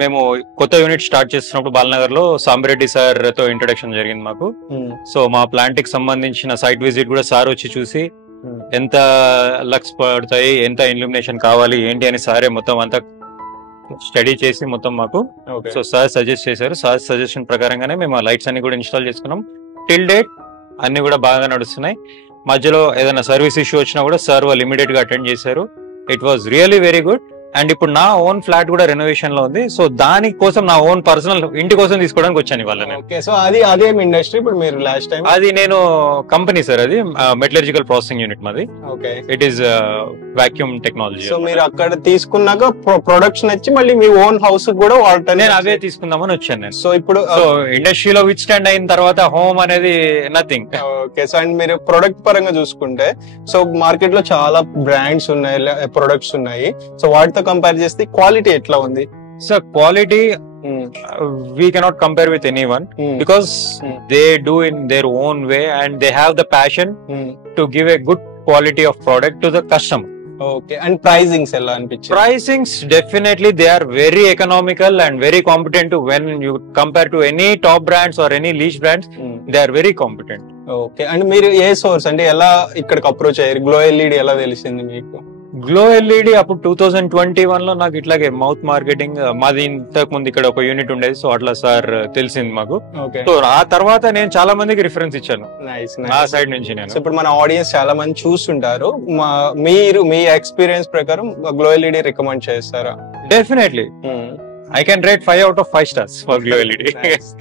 మేము కొత్త యూనిట్ స్టార్ట్ చేస్తున్నప్పుడు బాలానగర్ లో సాంబిరెడ్డి సార్ తో ఇంట్రొడక్షన్ జరిగింది మాకు. సో మా ప్లాంట్ కి సంబంధించిన సైట్ విజిట్ కూడా సార్ వచ్చి చూసి ఎంత లక్స్ పడతాయి, ఎంత ఇల్యూమినేషన్ కావాలి ఏంటి అని సారే మొత్తం అంతా స్టడీ చేసి మొత్తం మాకు సో సార్ సజెస్ట్ చేశారు. సార్ సజెషన్ ప్రకారంగానే మేము ఆ లైట్స్ అన్ని కూడా ఇన్స్టాల్ చేసుకున్నాం. టిల్ డేట్ అన్ని కూడా బాగా నడుస్తున్నాయి. మధ్యలో ఏదైనా సర్వీస్ ఇష్యూ వచ్చినా కూడా సార్ వాళ్ళు ఇమీడియట్ గా అటెండ్ చేశారు. It was really very good. And ఇప్పుడు నా ఓన్ ఫ్లాట్ కూడా రెనోవేషన్ లో ఉంది. సో దానికోసం నా ఓన్ పర్సనల్ ఇంటి కోసం తీసుకోవడానికి వచ్చాను ఇవాళ నేను. సో అదే ఇండస్ట్రీ ఇప్పుడు మీరు లాస్ట్ టైం? అది నేను కంపెనీ సార్, అది మెటలర్జికల్ ప్రాసెసింగ్ యూనిట్ మాది. It is vacuum technology. So మీరు అక్కడ తీసుకున్నాక ప్రొడక్షన్ వచ్చి మళ్ళీ మీ ఓన్ హౌస్ కూడా నేను అవే తీసుకుందామని వచ్చాను నేను. సో ఇప్పుడు ఇండస్ట్రీలో విత్ స్టాండ్ అయిన తర్వాత హోమ్ అనేది నథింగ్. ఓకే. సో అండ్ మీరు ప్రొడక్ట్ పరంగా చూసుకుంటే సో మార్కెట్ లో చాలా బ్రాండ్స్ ఉన్నాయి, ప్రొడక్ట్స్ ఉన్నాయి. సో వాటితో కంపేర్ చేస్తే క్వాలిటీ ఎట్లా ఉంది? So quality we cannot compare with anyone because they do in their own way and they have the passion to give a good quality of product to the customer. Okay. And pricings ella anpichindi? Pricings definitely they are very economical and very competent when you compare to any top brands or any niche brands. They are very competent. Okay. And మీరు ఏ source అంటే ఎలా ఇక్కడికి approach అయ్యారు? Glow LED ఎలా తెలిసింది మీకు? Glow LED అప్పుడు 2021 లో నాకు ఇట్లాగే మౌత్ మార్కెటింగ్ మాది ఇంతకు ముందు ఇక్కడ ఒక యూనిట్ ఉండేది. సో అట్లా సార్ తెలిసింది మాకు. సో ఆ తర్వాత నేను చాలా మందికి రిఫరెన్స్ ఇచ్చాను నా సైడ్ నుంచి. నేను ఇప్పుడు మన ఆడియన్స్ చాలా మంది చూస్తుంటారు, మీరు మీ ఎక్స్పీరియన్స్ ప్రకారం గ్లో ఎల్ఈడి రికమెండ్ చేస్తారా? Definitely I can rate 5 out of 5 stars for glow LED.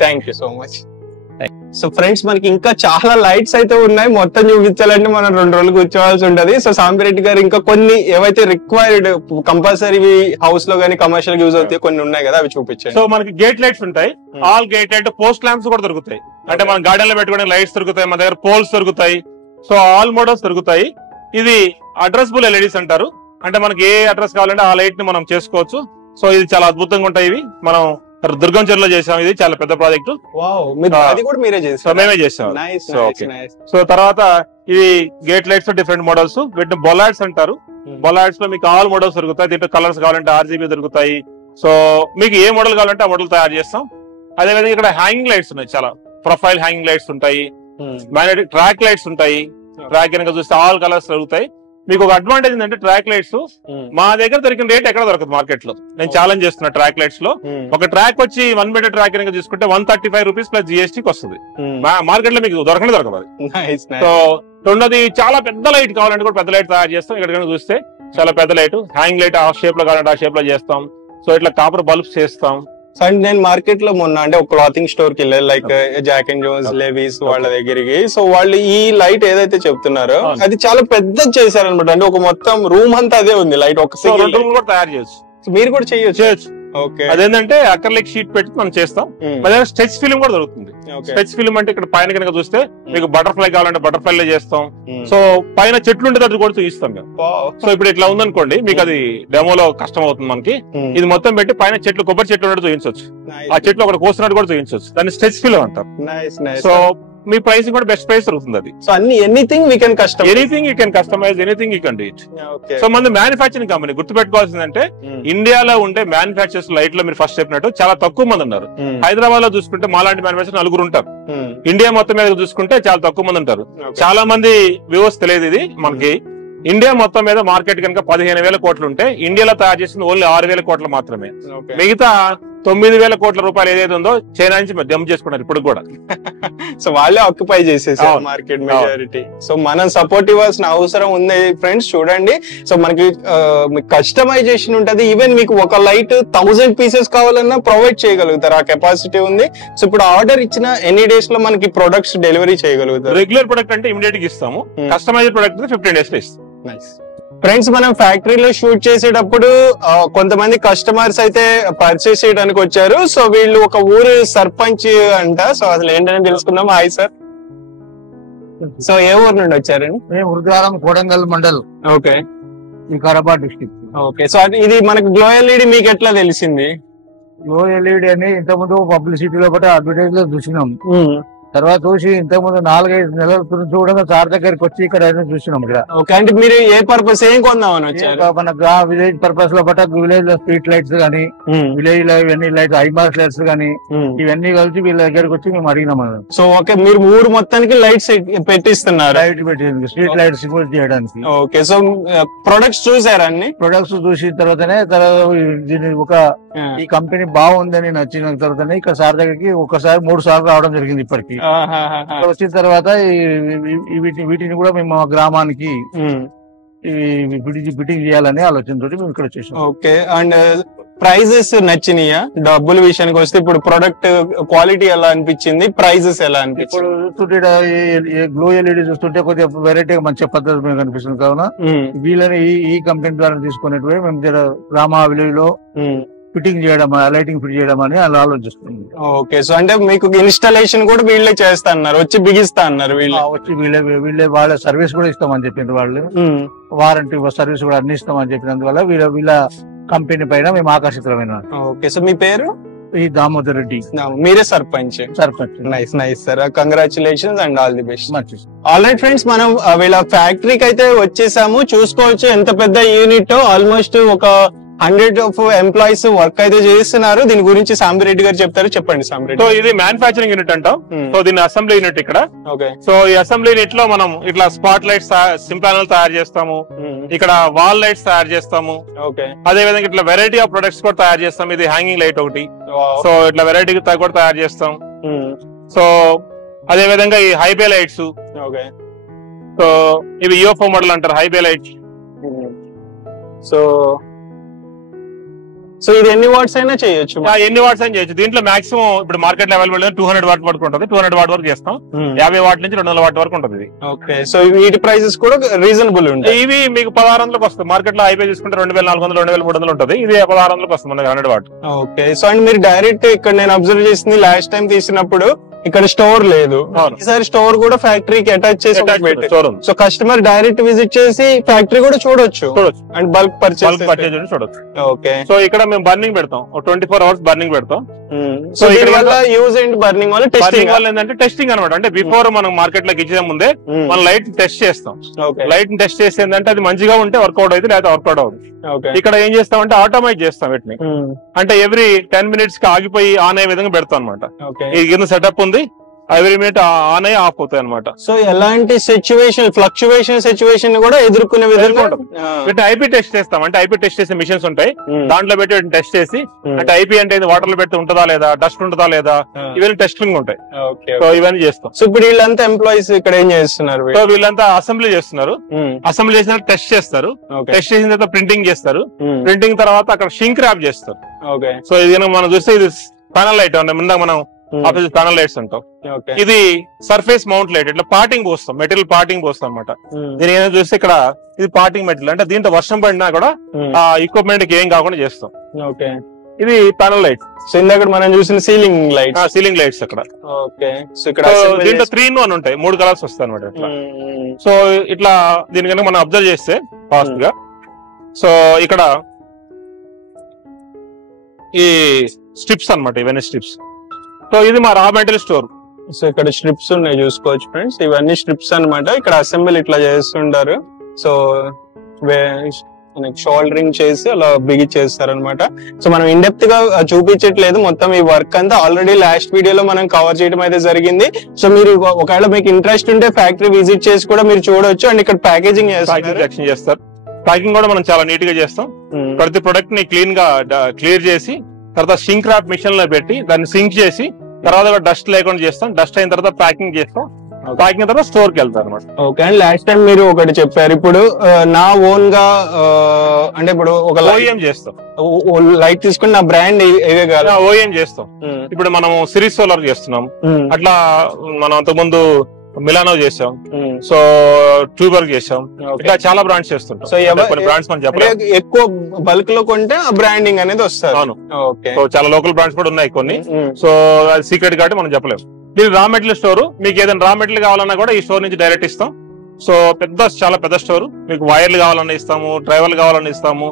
Thank you so much. So friends, మనకి ఇంకా చాలా లైట్స్ అయితే ఉన్నాయి. మొత్తం చూపించాలంటే మనం 2 రోజులు కూర్చోవాల్సి ఉంటది. సో సాంబిరెడ్డి గారు ఇంకా కొన్ని ఏవైతే రిక్వైర్డ్ కంపల్సరీ హౌస్ లో గానీ కమర్షియల్ యూజ్ అవుతాయి కొన్ని ఉన్నాయి కదా, అవి చూపించండి. సో మనకి గేట్ లైట్స్ ఉంటాయి, all gate light, post lamps కూడా దొరుకుతాయి. అంటే మన గార్డెన్ లో పెట్టుకునే లైట్స్ దొరుకుతాయి, మన దగ్గర పోల్స్ దొరుకుతాయి. సో ఆల్ మోడల్స్ దొరుకుతాయి. ఇది అడ్రస్బుల్ ఎల్ఈడీస్ అంటారు. అంటే మనకి ఏ అడ్రస్ కావాలంటే ఆ లైట్ ని మనం చేసుకోవచ్చు. సో ఇది చాలా అద్భుతంగా ఉంటాయి. ఇవి మనం దుర్గం చెరువులో చేసాం. ఇది చాలా పెద్ద ప్రాజెక్టు. మేమే చేసాం. సో తర్వాత ఇది గేట్ లైట్స్ డిఫరెంట్ మోడల్స్, వీటిని బొలాడ్స్ అంటారు. బొలాడ్స్ లో మీకు ఆల్ మోడల్స్ దొరుకుతాయి. దీంట్లో కలర్స్ కావాలంటే RGB దొరుకుతాయి, సో మీకు ఏ మోడల్ కావాలంటే ఆ మోడల్ తయారు చేస్తాం. అదేవిధంగా ఇక్కడ హ్యాంగింగ్ లైట్స్ ఉన్నాయి, చాలా ప్రొఫైల్ హ్యాంగింగ్ లైట్స్ ఉంటాయి, మ్యాగ్నెటిక్ ట్రాక్ లైట్స్ ఉంటాయి. ట్రాక్ కనుక చూస్తే ఆల్ కలర్స్ దొరుకుతాయి. మీకు ఒక అడ్వాంటేజ్ ఏంటంటే ట్రాక్ లైట్స్ మా దగ్గర దొరికిన రేట్ ఎక్కడ దొరకదు మార్కెట్ లో. నేను ఛాలెంజ్ చేస్తున్నా ట్రాక్ లైట్స్ లో. ఒక ట్రాక్ వచ్చి 1 మీటర్ ట్రాక్ కనుక తీసుకుంటే 135 రూపీస్ ప్లస్ జిఎస్టీకి వస్తుంది. మార్కెట్ లో మీకు దొరకదు అది. సో రెండోది చాలా పెద్ద లైట్ కావాలంటే కూడా పెద్ద లైట్ తయారు చేస్తాం. ఇక్కడ కనుక చూస్తే చాలా పెద్ద లైట్, హ్యాంగ్ లైట్ ఆ షేప్ లో కావాలంటే ఆ షేప్ లో చేస్తాం. సో ఇట్లా కాపర్ బల్బ్స్ చేస్తాం. సో అండ్ నేను మార్కెట్ లో మొన్న అంటే ఒక క్లాతింగ్ స్టోర్ కి వెళ్ళాను, like Jack and Jones, Levi's వాళ్ళ దగ్గరికి. సో వాళ్ళు ఈ లైట్ ఏదైతే చెప్తున్నారో అది చాలా పెద్దది చేశారనమాట. అంటే ఒక మొత్తం రూమ్ అంతా అదే ఉంది లైట్. ఒక రూమ్ కూడా తయారు చేయొచ్చు, మీరు కూడా చేయొచ్చు. అదేంటంటే అక్రలిక్ షీట్ పెట్టి మనం చేస్తాం. స్టెచ్ ఫిల్మ్ కూడా దొరుకుతుంది. స్టెచ్ ఫిల్మ్ అంటే ఇక్కడ పైన కనుక చూస్తే మీకు బటర్ఫ్లై కావాలంటే బటర్ఫ్లై లో చేస్తాం. సో పైన చెట్లు ఉంటే అది కూడా చూపిస్తాం మేము. సో ఇప్పుడు ఇట్లా ఉందనుకోండి, మీకు అది డెమోలో కష్టం అవుతుంది మనకి. ఇది మొత్తం పెట్టి పైన చెట్లు, కొబ్బరి చెట్లు ఉన్నట్టు చూపించవచ్చు, ఆ చెట్లు ఒకటి కోసినట్టు కూడా చూపించవచ్చు. దాన్ని స్టెచ్ ఫిల్మ్ అంటారు. సో మీ ప్రైసింగ్ కూడా బెస్ట్ ప్రైస్ దొరుకుతుంది అది. సో అన్ని anything we can customise, anything you can customise, anything you can do it. So మన మ్యానుఫ్యాక్చరింగ్ కంపెనీ గుర్తుపెట్టుకోవాల్సిందంటే ఇండియాలో ఉండే మ్యానుఫ్యాక్చర్స్ లైట్ లో మీరు ఫస్ట్ చెప్పినట్టు చాలా తక్కువ మంది ఉన్నారు. హైదరాబాద్ లో చూసుకుంటే మాలాంటి మ్యానుఫ్యాక్చర్ 4 ఉంటారు. ఇండియా మొత్తం మీద చూసుకుంటే చాలా తక్కువ మంది ఉంటారు. చాలా మంది వ్యూవర్స్ తెలియదు ఇది మనకి. ఇండియా మొత్తం మీద మార్కెట్ కనుక 15,000 కోట్లు ఉంటే ఇండియాలో తయారు చేసింది ఓన్లీ 6,000 కోట్లు మాత్రమే. మిగతా 9,000 కోట్ల రూపాయలు ఏదైతే ఉందో చైనా నుంచి దమ్ చేసుకున్నారు ఇప్పుడు కూడా. సో వాళ్ళే ఆక్యుపై చేసేసారు మార్కెట్ మెజారిటీ. సో మనం సపోర్ట్ ఇవ్వాల్సిన అవసరం ఉంది ఫ్రెండ్స్. చూడండి, సో మనకి కస్టమైజేషన్ ఉంటది. ఈవెన్ మీకు ఒక లైట్ 1000 పీసెస్ కావాలన్నా ప్రొవైడ్ చేయగలుగుతారు, ఆ కెపాసిటీ ఉంది. సో ఇప్పుడు ఆర్డర్ ఇచ్చిన ఎన్ని డేస్ లో మనకి ప్రొడక్ట్స్ డెలివరీ చేయగలుగుతారు? రెగ్యులర్ ప్రొడక్ట్ అంటే ఇమీడియట్ గా ఇస్తాము, కస్టమైజ్డ్ ప్రొడక్ట్ 15 డేస్ లో ఇస్తాం. ఫ్రెండ్స్, మనం ఫ్యాక్టరీలో షూట్ చేసేటప్పుడు కొంతమంది కస్టమర్స్ అయితే పర్చేస్ చేయడానికి వచ్చారు. సో వీళ్ళు ఒక ఊరు సర్పంచ్ అంట. సో అసలు ఏంటని తెలుసుకుందాం. Hi sir. సో ఏ ఊరు నుండి వచ్చారండి? మేము వృద్ధారం Kodangal mandal. Okay, Vikarabad district. Okay, so ఇది మనకి గ్లో ఎల్ఈడి మీకు ఎట్లా తెలిసింది? గ్లో ఎల్ఈడి అని ఇంతకుముందు పబ్లిసిటీలో బట్టి అడ్వర్టైజ్ లో చూసినాం. తర్వాత చూసి ఇంతకుముందు 4-5 నెలల నుంచి కూడా సార్ దగ్గరికి వచ్చి ఇక్కడ చూసినాం. ఇక్కడ ఓకే, అంటే మీరు ఏ పర్పస్ ఏం కొందామని వచ్చారు? మన విలేజ్ పర్పస్ లో బట్ట విలేజ్ లో స్ట్రీట్ లైట్స్ గానీ, విలేజ్ లో ఇవన్నీ లైట్స్, ఐమాస్ లైట్స్ గానీ, ఇవన్నీ కలిసి వీళ్ళ దగ్గరికి వచ్చి మేము అడిగినాం. సో ఓకే, మీరు ఊరు మొత్తానికి లైట్స్ పెట్టిస్తున్నారు? లైట్ పెట్టింది, స్ట్రీట్ లైట్స్ చేయడానికి. ఓకే, సో ప్రొడక్ట్స్ చూసారా? అన్ని ప్రొడక్ట్స్ చూసిన తర్వాతనే దీని ఒక ఈ కంపెనీ బాగుందని నచ్చిన తర్వాతనే ఇక్కడ సార్ దగ్గరికి ఒకసారి 3 సార్లు రావడం జరిగింది ఇప్పటికి. వచ్చిన తర్వాత వీటిని కూడా మేము మా గ్రామానికి ఫిట్టింగ్ చేయాలని ఆలోచనతో మేము ఇక్కడ వచ్చేసాం. ఓకే, అండ్ ప్రైజెస్ నచ్చినాయా? డబ్బుల విషయానికి వస్తే ఇప్పుడు ప్రొడక్ట్ క్వాలిటీ ఎలా అనిపించింది, ప్రైజెస్ ఎలా అనిపించింది? ఇప్పుడు చూస్తుంటే గ్లో ఎల్ఈడి చూస్తుంటే కొద్దిగా వెరైటీగా మంచి పద్ధతి మీకు అనిపిస్తుంది. కావున వీళ్ళని ఈ కంపెనీ ద్వారా తీసుకునేటివి మేము గ్రామ విలేజ్ లో ఫిట్టింగ్ చేయడం, లైటింగ్ ఫిట్ చేయడం అని అలా ఆలోచిస్తుంది. ఓకే, సో అంటే మీకు ఇన్స్టాలేషన్ కూడా వీళ్ళే చేస్తా అన్నారు, వచ్చి బిగిస్తా అన్నారు? వచ్చి వీళ్ళే వాళ్ళ సర్వీస్ కూడా ఇస్తామని చెప్పింది వాళ్ళు. వారంటీ సర్వీస్ కూడా అన్ని ఇస్తామని చెప్పినందువల్ల వీళ్ళ కంపెనీ పైన మేము ఆకర్షితులమైన. ఓకే, సో మీ పేరు? ఈ దామోదర్ రెడ్డి. మీరే sarpanch? Nice nice sir, congratulations and all the best. All right friends, మనం వీళ్ళ ఫ్యాక్టరీకి అయితే వచ్చేసాము. చూసుకోవచ్చు ఎంత పెద్ద యూనిట్, ఆల్మోస్ట్ ఒక 100 ఎంప్లాయీస్ వర్క్ అయితే చేస్తున్నారు. దీని గురించి సాంబిరెడ్డి గారు చెప్తారు. చెప్పండి సాంబిరెడ్డి. సో ఇది మ్యానుఫ్యాక్చరింగ్ యూనిట్ అంటాం. సో దీని అసెంబ్లీ యూనిట్ ఇక్కడ. సో ఈ అసెంబ్లీ యూనిట్ లో మనం ఇట్లా స్పాట్ లైట్స్, సింప్లానల్ తయారు చేస్తాము, ఇక్కడ వాల్ లైట్స్ తయారు చేస్తాము. అదే విధంగా ఇట్లా వెరైటీ ఆఫ్ ప్రొడక్ట్స్ కూడా తయారు చేస్తాం. ఇది హ్యాంగింగ్ లైట్ ఒకటి. సో ఇట్లా వెరైటీ కూడా తయారు చేస్తాం. సో అదే విధంగా ఈ హైబే లైట్స్, సో ఇవి యూఎఫ్ఓ మోడల్ అంటారు, హైబే లైట్స్. సో ఇది ఎన్ని వాట్స్ అయినా చేయొచ్చు? ఎన్ని వాట్స్ అయినా చేయొచ్చు. దీంట్లో మాక్సిమం ఇప్పుడు మార్కెట్ లో అవైలబుల్ 200 వాట్ వరకు ఉంటుంది. 200 వాట్ వరకు చేస్తాం. 50 వాట్ నుంచి 200 వాట్ వరకు ఉంటుంది. ఓకే, సో వీటి ప్రైసెస్ కూడా రీజనబుల్ ఉంటాయి. ఇవి మీకు 1600లకు వస్తుంది. మార్కెట్ లో హైబే తీసుకుంటే 2400, 2300 ఉంటుంది. ఇది 1600లకు వస్తుంది మనకి 100 వాట్. ఓకే, సో అండ్ మీరు డైరెక్ట్ ఇక్కడ నేను అబ్జర్వ్ చేసింది లాస్ట్ టైం తీసినప్పుడు ఇక్కడ స్టోర్ లేదు. ఈసారి స్టోర్ కూడా ఫ్యాక్టరీకి అటాచ్ చేసి సో కస్టమర్ డైరెక్ట్ విజిట్ చేసి ఫ్యాక్టరీ కూడా చూడొచ్చు అండ్ బల్క్ పర్చేజ్ చూడొచ్చు. ఓకే. సో ఇక్కడ మేము బర్నింగ్ పెడతాం, 24 hours బర్నింగ్ పెడతాం. సో దీని వల్ల యూజ్ ఏంటి? బర్నింగ్ వల్ల టెస్టింగ్ వల్ల ఏంటంటే టెస్టింగ్ అనమాట. అంటే బిఫోర్ మనం మార్కెట్ లోకి ఇచ్చే ముందే మనం లైట్ టెస్ట్ చేస్తాం. లైట్ టెస్ట్ చేసి ఏంటంటే అది మంచిగా ఉంటే వర్కౌట్ అయితే లేదా వర్కౌట్ అవుతుంది. ఇక్కడ ఏం చేస్తాం అంటే ఆటోమేట్ చేస్తాం వీటిని. అంటే ఎవ్రీ 10 minutes కి ఆగిపోయి ఆన్ అయ్యే విధంగా పెడతాం అనమాట. ఈ కింద సెటప్ ఉంది, ఎవ్రీ మినిట్ ఆన్ అయ్యి ఆఫ్ అవుతాయి అనమాట. సో ఎలాంటి ఫ్లక్చువేషన్ సిచ్యువేషన్ కూడా ఎదుర్కొనే విధంగా ఐపీ టెస్ట్ చేస్తాం. అంటే ఐపీ టెస్ట్ చేసే మిషన్స్ ఉంటాయి, దాంట్లో పెట్టి టెస్ట్ చేసి, అంటే ఐపీ అంటే వాటర్ లో పెడితే ఉంటుందా లేదా, డస్ట్ ఉంటుందా లేదా, ఇవన్నీ టెస్టింగ్ ఉంటాయి. సో ఇవన్నీ చేస్తాం. సో ఇప్పుడు వీళ్ళంతా ఎంప్లాయీస్ ఇక్కడ ఏం చేస్తున్నారు? సో వీళ్ళంతా అసెంబ్లీ చేస్తున్నారు. అసెంబ్లీ చేసిన టెస్ట్ చేస్తారు, టెస్ట్ చేసిన తర్వాత ప్రింటింగ్ చేస్తారు. ప్రింటింగ్ తర్వాత అక్కడ షింక్ ర్యాప్ చేస్తారు. సో ఇది మనం చూస్తే ఇది ప్యానల్ లైట్ ముందు మనం ఆపోజిట్ ప్యానల్ లైట్స్ అంటాం. ఇది సర్ఫేస్ మౌంట్ లైట్. ఇట్లా పార్టింగ్ పోస్తాం, మెటీరియల్ పార్టింగ్ పోస్తాం అనమాట. దీని ఏదైనా చూస్తే ఇక్కడ ఇది పార్టింగ్ మెటీరియల్, అంటే దీంట్లో వర్షం పడినా కూడా ఆ ఈక్విప్మెంట్ కి ఏం కాకుండా చేస్తాం. ఇది ప్యానల్ లైట్. సో ఇందాక మనం చూసిన సీలింగ్ లైట్స్ అక్కడ. దీంట్లో 3-in-1 ఉంటాయి, 3 కలర్స్ వస్తాయి అనమాట ఇట్లా. సో ఇట్లా దీని కనుక మనం అబ్జర్వ్ చేస్తే ఫాస్ట్ గా, సో ఇక్కడ ఈ స్ట్రిప్స్ అనమాట, ఇవన్నీ స్ట్రిప్స్. సో ఇది మా రా మెటీరియల్ స్టోర్. సో ఇక్కడ స్ట్రిప్స్ ఉన్నాయి చూసుకోవచ్చు ఫ్రెండ్స్, ఇవన్నీ స్ట్రిప్స్ అనమాట. ఇక్కడ అసెంబ్లీ ఇట్లా చేస్తుంటారు. సో షోల్డరింగ్ చేసి అలా బిగిచ్చేస్తారు అనమాట. సో మనం ఇన్ డెప్త్ గా చూపించట్లేదు, మొత్తం ఈ వర్క్ అంతా ఆల్రెడీ లాస్ట్ వీడియోలో మనం కవర్ చేయడం అయితే జరిగింది. సో మీరు ఒకవేళ మీకు ఇంట్రెస్ట్ ఉంటే ఫ్యాక్టరీ విజిట్ చేసి కూడా మీరు చూడొచ్చు. అండ్ ఇక్కడ ప్యాకేజింగ్ చేస్తారు. ప్యాకింగ్ కూడా మనం చాలా నీట్ గా చేస్తాం. ప్రతి ప్రొడక్ట్ ని క్లియర్ చేసి తర్వాత సింక్ ర్యాప్ మిషన్ లో పెట్టి దాన్ని సింక్ చేసి తర్వాత డస్ట్ లేకుండా చేస్తాం. డస్ట్ అయిన తర్వాత ప్యాకింగ్ చేస్తాం. ప్యాకింగ్ తర్వాత స్టోర్ కి వెళ్తారు అనమాట. ఓకే. అండ్ లాస్ట్ టైం మీరు ఒకటి చెప్పారు, ఇప్పుడు నా ఓన్ గా అంటే ఇప్పుడు ఒక ఓఎం చేస్తాం, లైట్ తీసుకుని నా బ్రాండ్ ఓఎం చేస్తాం. ఇప్పుడు మనం సిరీస్ సోలార్ చేస్తున్నాం, అట్లా మనం అంతకుముందు మిలానో చేసాం, సో ట్యూబర్ చేసాం, ఇట్లా చాలా బ్రాండ్స్ చేస్తుంటాం. సో బ్రాండ్స్ మనం చెప్పలేదు, ఎక్కువ బల్క్ లో కొంటే ఆ బ్రాండింగ్ అనేది వస్తుంది. అవును. సో చాలా లోకల్ బ్రాండ్స్ కూడా ఉన్నాయి కొన్ని. సో అది సీక్రెట్ కాబట్టి మనం చెప్పలేము. ఇది రా మెటీరియల్ స్టోర్. మీకు ఏదైనా రా మెటీరియల్ కావాలన్నా కూడా ఈ స్టోర్ నుంచి డైరెక్ట్ ఇస్తాం. సో చాలా పెద్ద స్టోర్. మీకు వైర్లు కావాలన్నా ఇస్తాము, డ్రైవర్లు కావాలన్నా ఇస్తాము.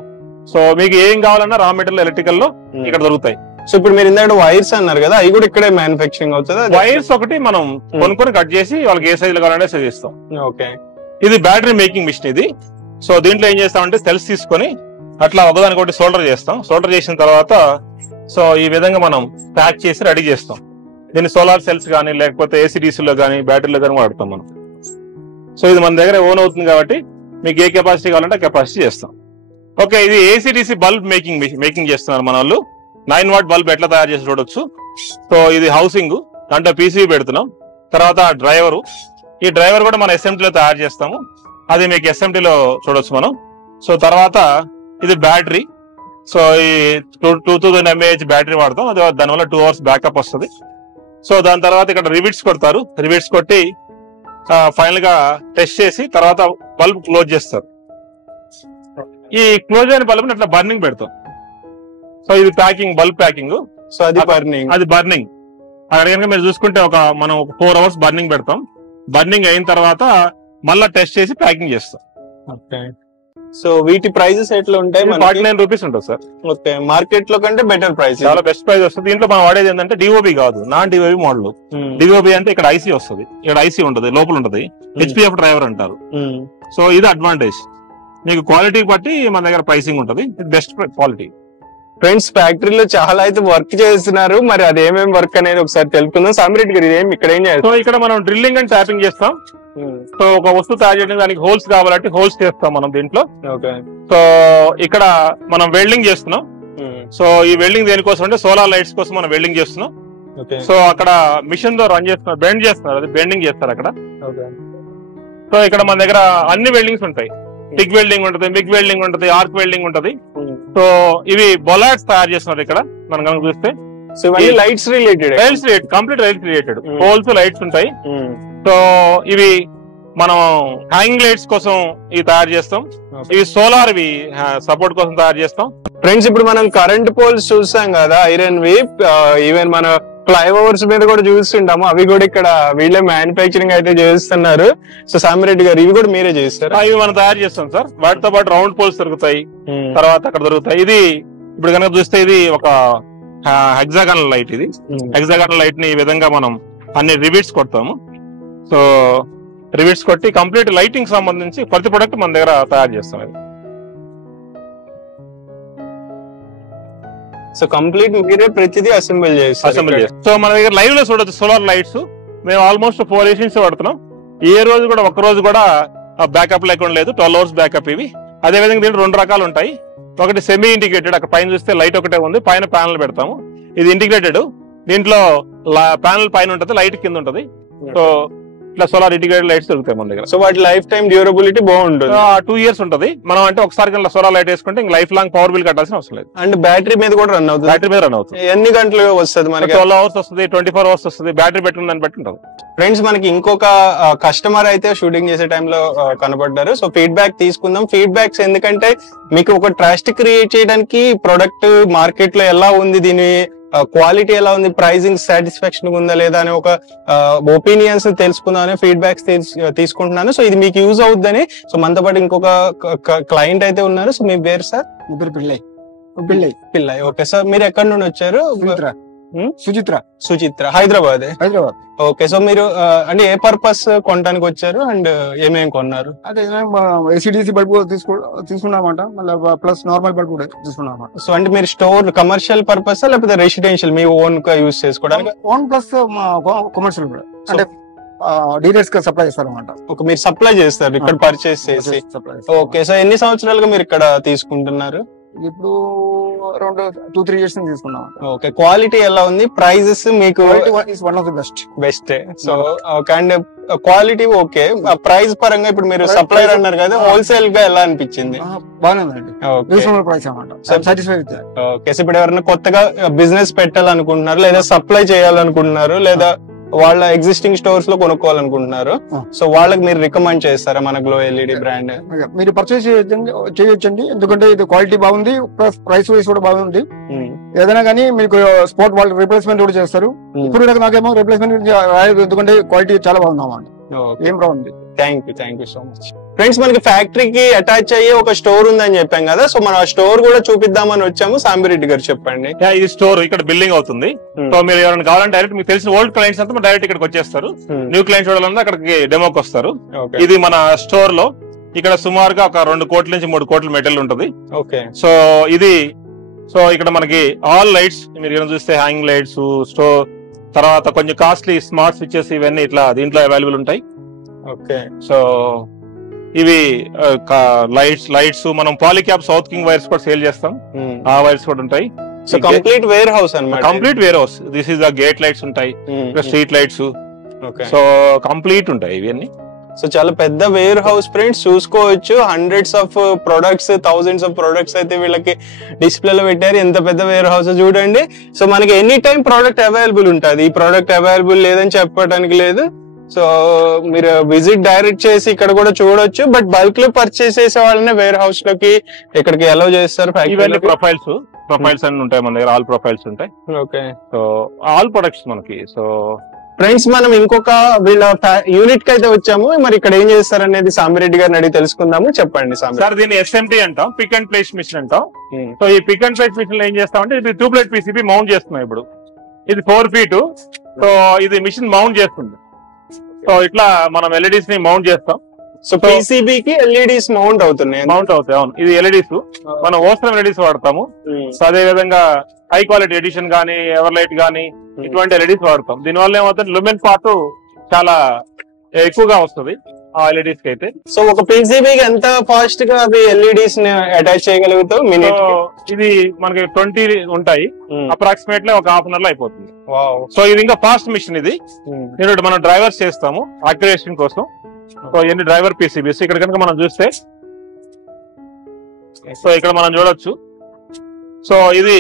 సో మీకు ఏం కావాలన్నా రా మెటీరియల్ ఎలక్ట్రికల్ లో ఇక్కడ దొరుకుతాయి. సో ఇప్పుడు మీరు ఇందాక వైర్స్ అన్నారు కదా, అవి కూడా ఇక్కడే మ్యానుఫ్యాక్చరింగ్ అవుతుంది. వైర్స్ ఒకటి మనం కొనుక్కొని కట్ చేసి వాళ్ళకి ఏ సైజులు కావాలంటే సైజ్ ఇస్తాం. ఓకే. ఇది బ్యాటరీ మేకింగ్ మిషన్ ఇది. సో దీంట్లో ఏం చేస్తామంటే సెల్స్ తీసుకొని అట్లా ఒకదానికి ఒకటి సోల్డర్ చేస్తాం. సోల్డర్ చేసిన తర్వాత సో ఈ విధంగా మనం ప్యాక్ చేసి రెడీ చేస్తాం. దీన్ని సోలార్ సెల్స్ కానీ లేకపోతే ఏసీడీసీలో కానీ బ్యాటరీలో కానీ వాడతాం మనం. సో ఇది మన దగ్గర ఓన్ అవుతుంది కాబట్టి మీకు ఏ కెపాసిటీ కావాలంటే కెపాసిటీ చేస్తాం. ఓకే. ఇది ఏసీడీసీ బల్బ్ మేకింగ్ చేస్తున్నారు మన వాళ్ళు. 9 watt బల్బ్ ఎట్లా తయారు చేసి చూడొచ్చు. సో ఇది హౌసింగ్, దాంట్లో పీసీబీ పెడుతున్నాం. తర్వాత డ్రైవరు, ఈ డ్రైవర్ కూడా మనం ఎస్ఎంటీలో తయారు చేస్తాము, అది మీకు ఎస్ఎంటీలో చూడొచ్చు మనం. సో తర్వాత ఇది బ్యాటరీ. సో ఈ 2000 mAh బ్యాటరీ వాడతాం, అది దానివల్ల 2 hours బ్యాకప్ వస్తుంది. సో దాని తర్వాత ఇక్కడ రివిట్స్ కొడతారు. రివిట్స్ కొట్టి ఫైనల్ గా టెస్ట్ చేసి తర్వాత బల్బ్ క్లోజ్ చేస్తారు. ఈ క్లోజ్ అయిన బల్బ్ అట్లా బర్నింగ్ పెడతాం. సో ఇది ప్యాకింగ్, బల్బ్ ప్యాకింగ్. సో అది బర్నింగ్. అక్కడ కనుక మీరు చూసుకుంటే మనం 4 hours బర్నింగ్ పెడతాం. బర్నింగ్ అయిన తర్వాత మళ్ళీ టెస్ట్ చేసి ప్యాకింగ్ చేస్తాం. ఓకే. సో వీటి ప్రైజెస్ ఎట్లా ఉంటాయి? 49 rupees ఉంటుంది సార్. ఓకే. మార్కెట్ లో కంటే బెటర్ ప్రైస్, చాలా బెస్ట్ ప్రైస్ వస్తుంది. దీంట్లో మనం వాడేది ఏంటంటే డిఓబి కాదు, నాన్ డిఓబి మోడల్. డిఓబి అంటే ఇక్కడ ఐసీ వస్తుంది, ఇక్కడ ఐసీ ఉంటుంది, లోపల ఉంటుంది, హెచ్పిఎఫ్ డ్రైవర్ అంటారు. సో ఇది అడ్వాంటేజ్. మీకు క్వాలిటీ బట్టి మన దగ్గర ప్రైసింగ్ ఉంటుంది, బెస్ట్ క్వాలిటీ. ఫ్రెండ్స్, ఫ్యాక్టరీలో చాలా అయితే వర్క్ చేస్తున్నారు, మరి అదేమేమి వర్క్ అనేది ఒకసారి తెలుసుకుందాం. సామిరెడ్డి గారు ఇక్కడ ఏం చేస్తారు? సో ఇక్కడ మనం డ్రిల్లింగ్ అండ్ ట్యాపింగ్ చేస్తాం. సో ఒక వస్తువు తయారు చేయడానికి దానికి హోల్స్ కావాలంటే హోల్స్ చేస్తాం మనం దీంట్లో. సో ఇక్కడ మనం వెల్డింగ్ చేస్తున్నాం. సో ఈ వెల్డింగ్ దేనికోసం అంటే సోలార్ లైట్స్ కోసం మనం వెల్డింగ్ చేస్తున్నాం. సో అక్కడ మిషన్ తో రన్ చేస్తున్నారు, బెండ్ చేస్తున్నారు, అది బెండింగ్ చేస్తారు అక్కడ. సో ఇక్కడ మన దగ్గర అన్ని వెల్డింగ్స్ ఉంటాయి. టిక్ వెల్డింగ్ ఉంటుంది, మిగ్ వెల్డింగ్ ఉంటుంది, ఆర్క్ వెల్డింగ్ ఉంటుంది. సో ఇవి బొలాట్స్ తయారు చేస్తున్నారు ఇక్కడ మనం కనుక చూస్తే. Lights related, complete lights related, poles lights ఉంటాయి. సో ఇవి మనం హ్యాంగింగ్ లైట్స్ కోసం ఇవి తయారు చేస్తాం. ఇవి సోలార్, ఇవి సపోర్ట్ కోసం తయారు చేస్తాం. ఫ్రెండ్స్, ఇప్పుడు మనం కరెంట్ పోల్స్ చూస్తాం కదా, ఐరన్ వి, ఈవెన్ మన ఫ్లైఓవర్స్ మీద కూడా చూస్తుంటాము, అవి కూడా ఇక్కడ వీళ్ళే మ్యానుఫ్యాక్చరింగ్ అయితే చేస్తున్నారు. సో సామిరెడ్డి గారు ఇవి కూడా మీరే చేస్తారు? ఇవి మనం తయారు చేస్తాం సార్. వాటితో పాటు రౌండ్ పోల్స్ దొరుకుతాయి, తర్వాత అక్కడ దొరుకుతాయి. ఇది ఇప్పుడు కనుక చూస్తే ఇది ఒక హెక్సాగానల్ లైట్. ఇది హెక్సాగానల్ లైట్ ని ఈ విధంగా మనం అన్ని రివిట్స్ కొడతాము. సో రివిట్స్ కొట్టి కంప్లీట్ లైటింగ్ సంబంధించి ప్రతి ప్రొడక్ట్ మన దగ్గర తయారు చేస్తాం. ఇది సో కంప్లీట్ మీరే ప్రతిదీ అసెంబ్లీ చేస్తారు. సో మన దగ్గర లైవ్ లో చూడొచ్చు సోలార్ లైట్స్. మేము ఆల్మోస్ట్ 4 ఏషన్స్ వాడుతున్నాం. ఏ రోజు కూడా ఒక్క రోజు కూడా బ్యాకప్ లేకుండా లేదు. 12 hours బ్యాకప్ ఇవి. అదే విధంగా దీంట్లో 2 రకాలు ఉంటాయి. ఒకటి సెమీ ఇంటిగ్రేటెడ్, అక్కడ పైన చూస్తే లైట్ ఒకటే ఉంది, పైన ప్యానల్ పెడతాము. ఇది ఇంటిగ్రేటెడ్, దీంట్లో ప్యానల్ పైన ఉంటుంది, లైట్ కింద ఉంటుంది. సో ఇట్లా సోలార్ ఇంటిగ్రేటెడ్ లైట్స్ దొరుకుతాయి మన దగ్గర. సో వాటి లైఫ్ టైం డ్యూరబిలిటీ బాగుంటుంది. 2 years ఉంటుంది. మనం అంటే ఒకసారి కన్నా సోలార్ లైట్ వేసుకుంటే ఇంకా లైఫ్ లాంగ్ పవర్ బిల్ కట్టాల్సిన అవసరం లేదు. అండ్ బ్యాటరీ మీద కూడా రన్ అవుతుంది. బ్యాటరీ మీద రన్ అవుతుంది. ఎన్ని గంటలు వస్తుంది మనకి? 12 hours వస్తుంది, 24 hours వస్తుంది. బ్యాటరీ పెట్టుకున్న దాన్ని బట్టి ఉంటుంది. ఫ్రెండ్స్, మనకి ఇంకొక కస్టమర్ అయితే షూటింగ్ చేసే టైంలో కనబడ్డారు. సో ఫీడ్బ్యాక్ తీసుకుందాం. ఫీడ్బ్యాక్స్ ఎందుకంటే మీకు ఒక ట్రస్ట్ క్రియేట్ చేయడానికి ప్రొడక్ట్ మార్కెట్ లో ఎలా ఉంది, దీని క్వాలిటీ ఎలా ఉంది, ప్రైజింగ్ సాటిస్ఫాక్షన్ ఉందా లేదా అని ఒక ఒపీనియన్స్ తెలుసుకుందామని ఫీడ్బ్యాక్స్ తీసుకుంటున్నాను. సో ఇది మీకు యూజ్ అవుతుందని. సో మనతో పాటు ఇంకొక క్లయింట్ అయితే ఉన్నారు. సో మీ పేరు సార్? పిల్లయ్. ఓకే సార్, మీరు ఎక్కడి నుండి వచ్చారు? సుచిత్ర, హైదరాబాద్. ఓకే, సో మీరు అంటే ఏ పర్పస్ కొనడానికి వచ్చారు అండ్ ఏమేమి కొన్నారు? అదే ఏసీడీసీ బల్బు తీసుకున్నామంట, మళ్ళీ ప్లస్ నార్మల్ బల్బు కూడా తీసుకున్నామంట. సో అంటే మీరు స్టోర్ కమర్షియల్ పర్పస్ లేకపోతే రెసిడెన్షియల్ మీ ఓన్ గా యూజ్ చేసుకోవడానికి? ఓన్ ప్లస్ కమర్షియల్ కూడా, అంటే డీలర్స్ గా సప్లై చేస్తారన్నమాట. ఓకే, మీరు సప్లై చేస్తారు ఇక్కడ పర్చేస్ చేసి. ఓకే, సో ఎన్ని సంవత్సరాలుగా మీరు ఇక్కడ తీసుకుంటున్నారు? ఇప్పుడు అరౌండ్ 2-3 years తీసుకున్నాం. ఓకే, క్వాలిటీ ఎలా ఉంది? ప్రైజెస్ మీకు? One of the best. So and quality okay. Price పరంగా ఇప్పుడు మీరు సప్లైర్ అన్నారు కదా, హోల్సేల్ గా ఎలా అనిపించింది? బాగుందండి, రీజనబుల్ ప్రైస్ అన్నమాట. Satisfy with. ఓకే, సో ఇప్పుడు ఎవరైనా కొత్తగా బిజినెస్ పెట్టాలనుకుంటున్నారు, లేదా సప్లై చేయాలనుకుంటున్నారు, లేదా వాళ్ళ ఎగ్జిస్టింగ్ స్టోర్స్ లో కొనుక్కోవాలనుకుంటున్నారు, సో వాళ్ళకి మీరు రికమెండ్ చేస్తారా మన గ్లో ఎల్ఈడి బ్రాండ్? మీరు పర్చేస్ చేయొచ్చండి, ఎందుకంటే ఇది క్వాలిటీ బాగుంది, ప్లస్ ప్రైస్ వైస్ కూడా బాగుంది. ఏదైనా కానీ మీకు స్పోర్ట్ వాళ్ళు రీప్లేస్మెంట్ కూడా చేస్తారు. ఇప్పుడు నాకేమో రీప్లేస్మెంట్ రాలేదు, ఎందుకంటే క్వాలిటీ చాలా బాగుందన్నమాట. ఏం బాగుంది. Thank you so much. Friends, మనకి ఫ్యాక్టరీకి అటాచ్ అయ్యే ఒక స్టోర్ ఉందని చెప్పాం కదా, సో మనం ఆ స్టోర్ కూడా చూపిద్దామని వచ్చాము. సాంబిరెడ్డి గారు చెప్పండి. ఇది స్టోర్ ఇక్కడ బిల్డింగ్ అవుతుంది. సో మీరు ఎవరైనా కావాలంటే డైరెక్ట్ మీకు తెలిసిన ఓల్డ్ క్లయింట్స్ అంతా డైరెక్ట్ ఇక్కడికి వచ్చేస్తారు. న్యూ క్లయింట్స్ చూడాలన్నా అక్కడికి డెమోకి వస్తారు. ఇది మన స్టోర్ లో ఇక్కడ సుమారుగా ఒక 2 కోట్ల నుంచి 3 కోట్ల మెటీరియల్ ఉంటుంది. ఓకే, సో ఇది ఇక్కడ మనకి ఆల్ లైట్స్ మీరు చూస్తే హ్యాంగింగ్ లైట్స్, స్టోర్ తర్వాత కొంచెం కాస్ట్లీ స్మార్ట్ స్విచెస్ ఇవన్నీ ఇట్లా దీంట్లో అవైలబుల్ ఉంటాయి. ఓకే, సో ఇవి లైట్స్ మనం పాలిక్యాప్ సౌత్ కింగ్ వైర్స్ కూడా సేల్ చేస్తాం. ఆ వైర్స్ కూడా ఉంటాయి. సో కంప్లీట్ వేర్ హౌస్ అన్నమాట. Complete warehouse. This is the gate lights ఉంటాయి, స్ట్రీట్ లైట్స్. సో కంప్లీట్ ఉంటాయి ఇవన్నీ. సో చాలా పెద్ద వేర్ హౌస్ ఫ్రెండ్స్, చూసుకోవచ్చు. Hundreds of products, thousands of products అయితే వీళ్ళకి డిస్ప్లేలో పెట్టారు. ఎంత పెద్ద వేర్ హౌస్ చూడండి. సో మనకి ఎనీ టైం ప్రోడక్ట్ అవైలబుల్ ఉంటుంది. ఈ ప్రోడక్ట్ అవైలబుల్ లేదని చెప్పడానికి లేదు. సో మీరు విజిట్ డైరెక్ట్ చేసి ఇక్కడ కూడా చూడొచ్చు. బట్ బల్క్ లో పర్చేస్ చేసే వాళ్ళనే వేర్ హౌస్ లోకి ఇక్కడికి అలౌ చేస్తారు. ఇవన్నీ ప్రొఫైల్స్ అన్ని ఉంటాయి మన దగ్గర. ఆల్ ప్రొఫైల్స్ ఉంటాయి. ఓకే, సో ఆల్ ప్రొడక్ట్స్ మనకి. సో ఫ్రెండ్స్, మనం ఇంకొక వీళ్ళ యూనిట్ కి అయితే వచ్చాము. మరి ఇక్కడ ఏం చేస్తారు అనేది సాంబిరెడ్డి గారిని అడిగి తెలుసుకుందాము. చెప్పండి సార్. దీన్ని ఎస్ఎంటీ అంటాం, పిక్ అండ్ ప్లేస్ మిషన్ అంటాం. సో ఈ పిక్ అండ్ ప్లేస్ మిషన్ ఏం చేస్తామంటే ఇది 2 plate PCB మౌంట్ చేస్తున్నాం. ఇప్పుడు ఇది 4 feet. సో ఇది మిషన్ మౌంట్ చేస్తుంది. సో ఇట్లా మనం ఎల్ఈడీస్ ని మౌంట్ చేస్తాం. సో PCB కి ఎల్ఈడీస్ మౌంట్ అవుతున్నాయి. అవును, ఇది ఎల్ఈడీస్ మనం ఓస్ట్రమ్ ఎల్ఈడీస్ వాడతాము. సో అదే విధంగా హై క్వాలిటీ ఎడిషన్ గానీ, ఎవర్ లైట్ గానీ ఇటువంటి ఎల్ఈడీస్ వాడతాం. దీనివల్ల ఏమవుతుంది, లుమెన్ పార్ట్ చాలా ఎక్కువగా వస్తుంది ఆ ఎల్ఈడీస్ కి అయితే. సో ఒక PCB కి ఎంత ఫాస్ట్ గా అవి ఎల్ఈడీస్ ని అటాచ్ చేయగలుగుతాం? మినిట్ ఇది మనకి 20 ఉంటాయి. అప్రాక్సిమేట్లీ ఒక హాఫ్ అన్ అవర్ లో అయిపోతుంది. సో ఇది ఇంకా ఫాస్ట్ మిషన్. ఇది మనం డ్రైవర్స్ చేస్తాము యాక్టివేషన్ కోసం. సో ఎన్ని డ్రైవర్ PCBs ఇక్కడ కనుక మనం చూస్తే, సో ఇక్కడ మనం చూడొచ్చు. సో ఇది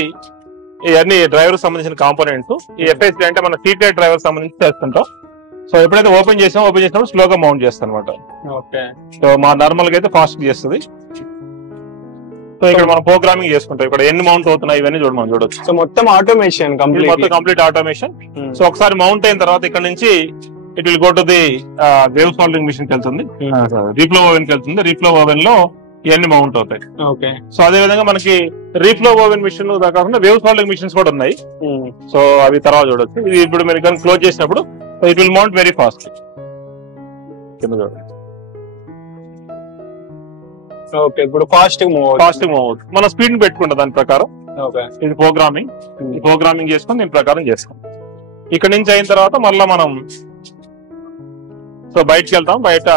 ఇవన్నీ డ్రైవర్ సంబంధించిన కాంపోనెంట్స్. ఈ FSD అంటే మన సీటెడ్ డ్రైవర్ సంబంధించి చేస్తుంటాం. సో ఎప్పుడైతే ఓపెన్ చేసినప్పుడు స్లోగా మౌంట్ చేస్తాం అనమాట. ఓకే, సో మా నార్మల్ గా అయితే ఫాస్ట్ చేస్తుంది. సో ఇక్కడ మనం ప్రోగ్రామింగ్ చేసుకుంటాం. ఇక్కడ ఎన్ని మౌంట్ అవుతున్నాయి ఇవన్నీ మనం చూడొచ్చు. సో మొత్తం ఆటోమేషన్ మొత్తం కంప్లీట్ ఆటోమేషన్. సో ఒకసారి మౌంట్ అయిన తర్వాత ఇక్కడ నుంచి it will go to the wave soldering machine కి వెళ్తుంది, రీఫ్లో ఓవెన్ కి వెళ్తుంది. రీఫ్లో ఓవెన్ లో ఇవన్నీ మౌంట్ అవుతాయి. ఓకే. సో అదే విధంగా మనకి రీఫ్లో ఓవెన్ మిషన్ కాకుండా వేవ్ సాల్వింగ్ మిషన్స్ కూడా ఉన్నాయి. సో అవి తర్వాత చూడొచ్చు. ఇది ఇప్పుడు మీరు కానీ క్లోజ్ చేసినప్పుడు it will mount very fast. Okay. ఇప్పుడు ఫాస్ట్ మూవ్ అవుతుంది. మన స్పీడ్ ని పెట్టుకుంటాం దాని ప్రకారం. ఇది ప్రోగ్రామింగ్ చేసుకుని దీని ప్రకారం చేస్తాం. ఇక్కడ నుంచి అయిన తర్వాత మళ్ళా మనం సో బయటకు వెళ్తాం. బయట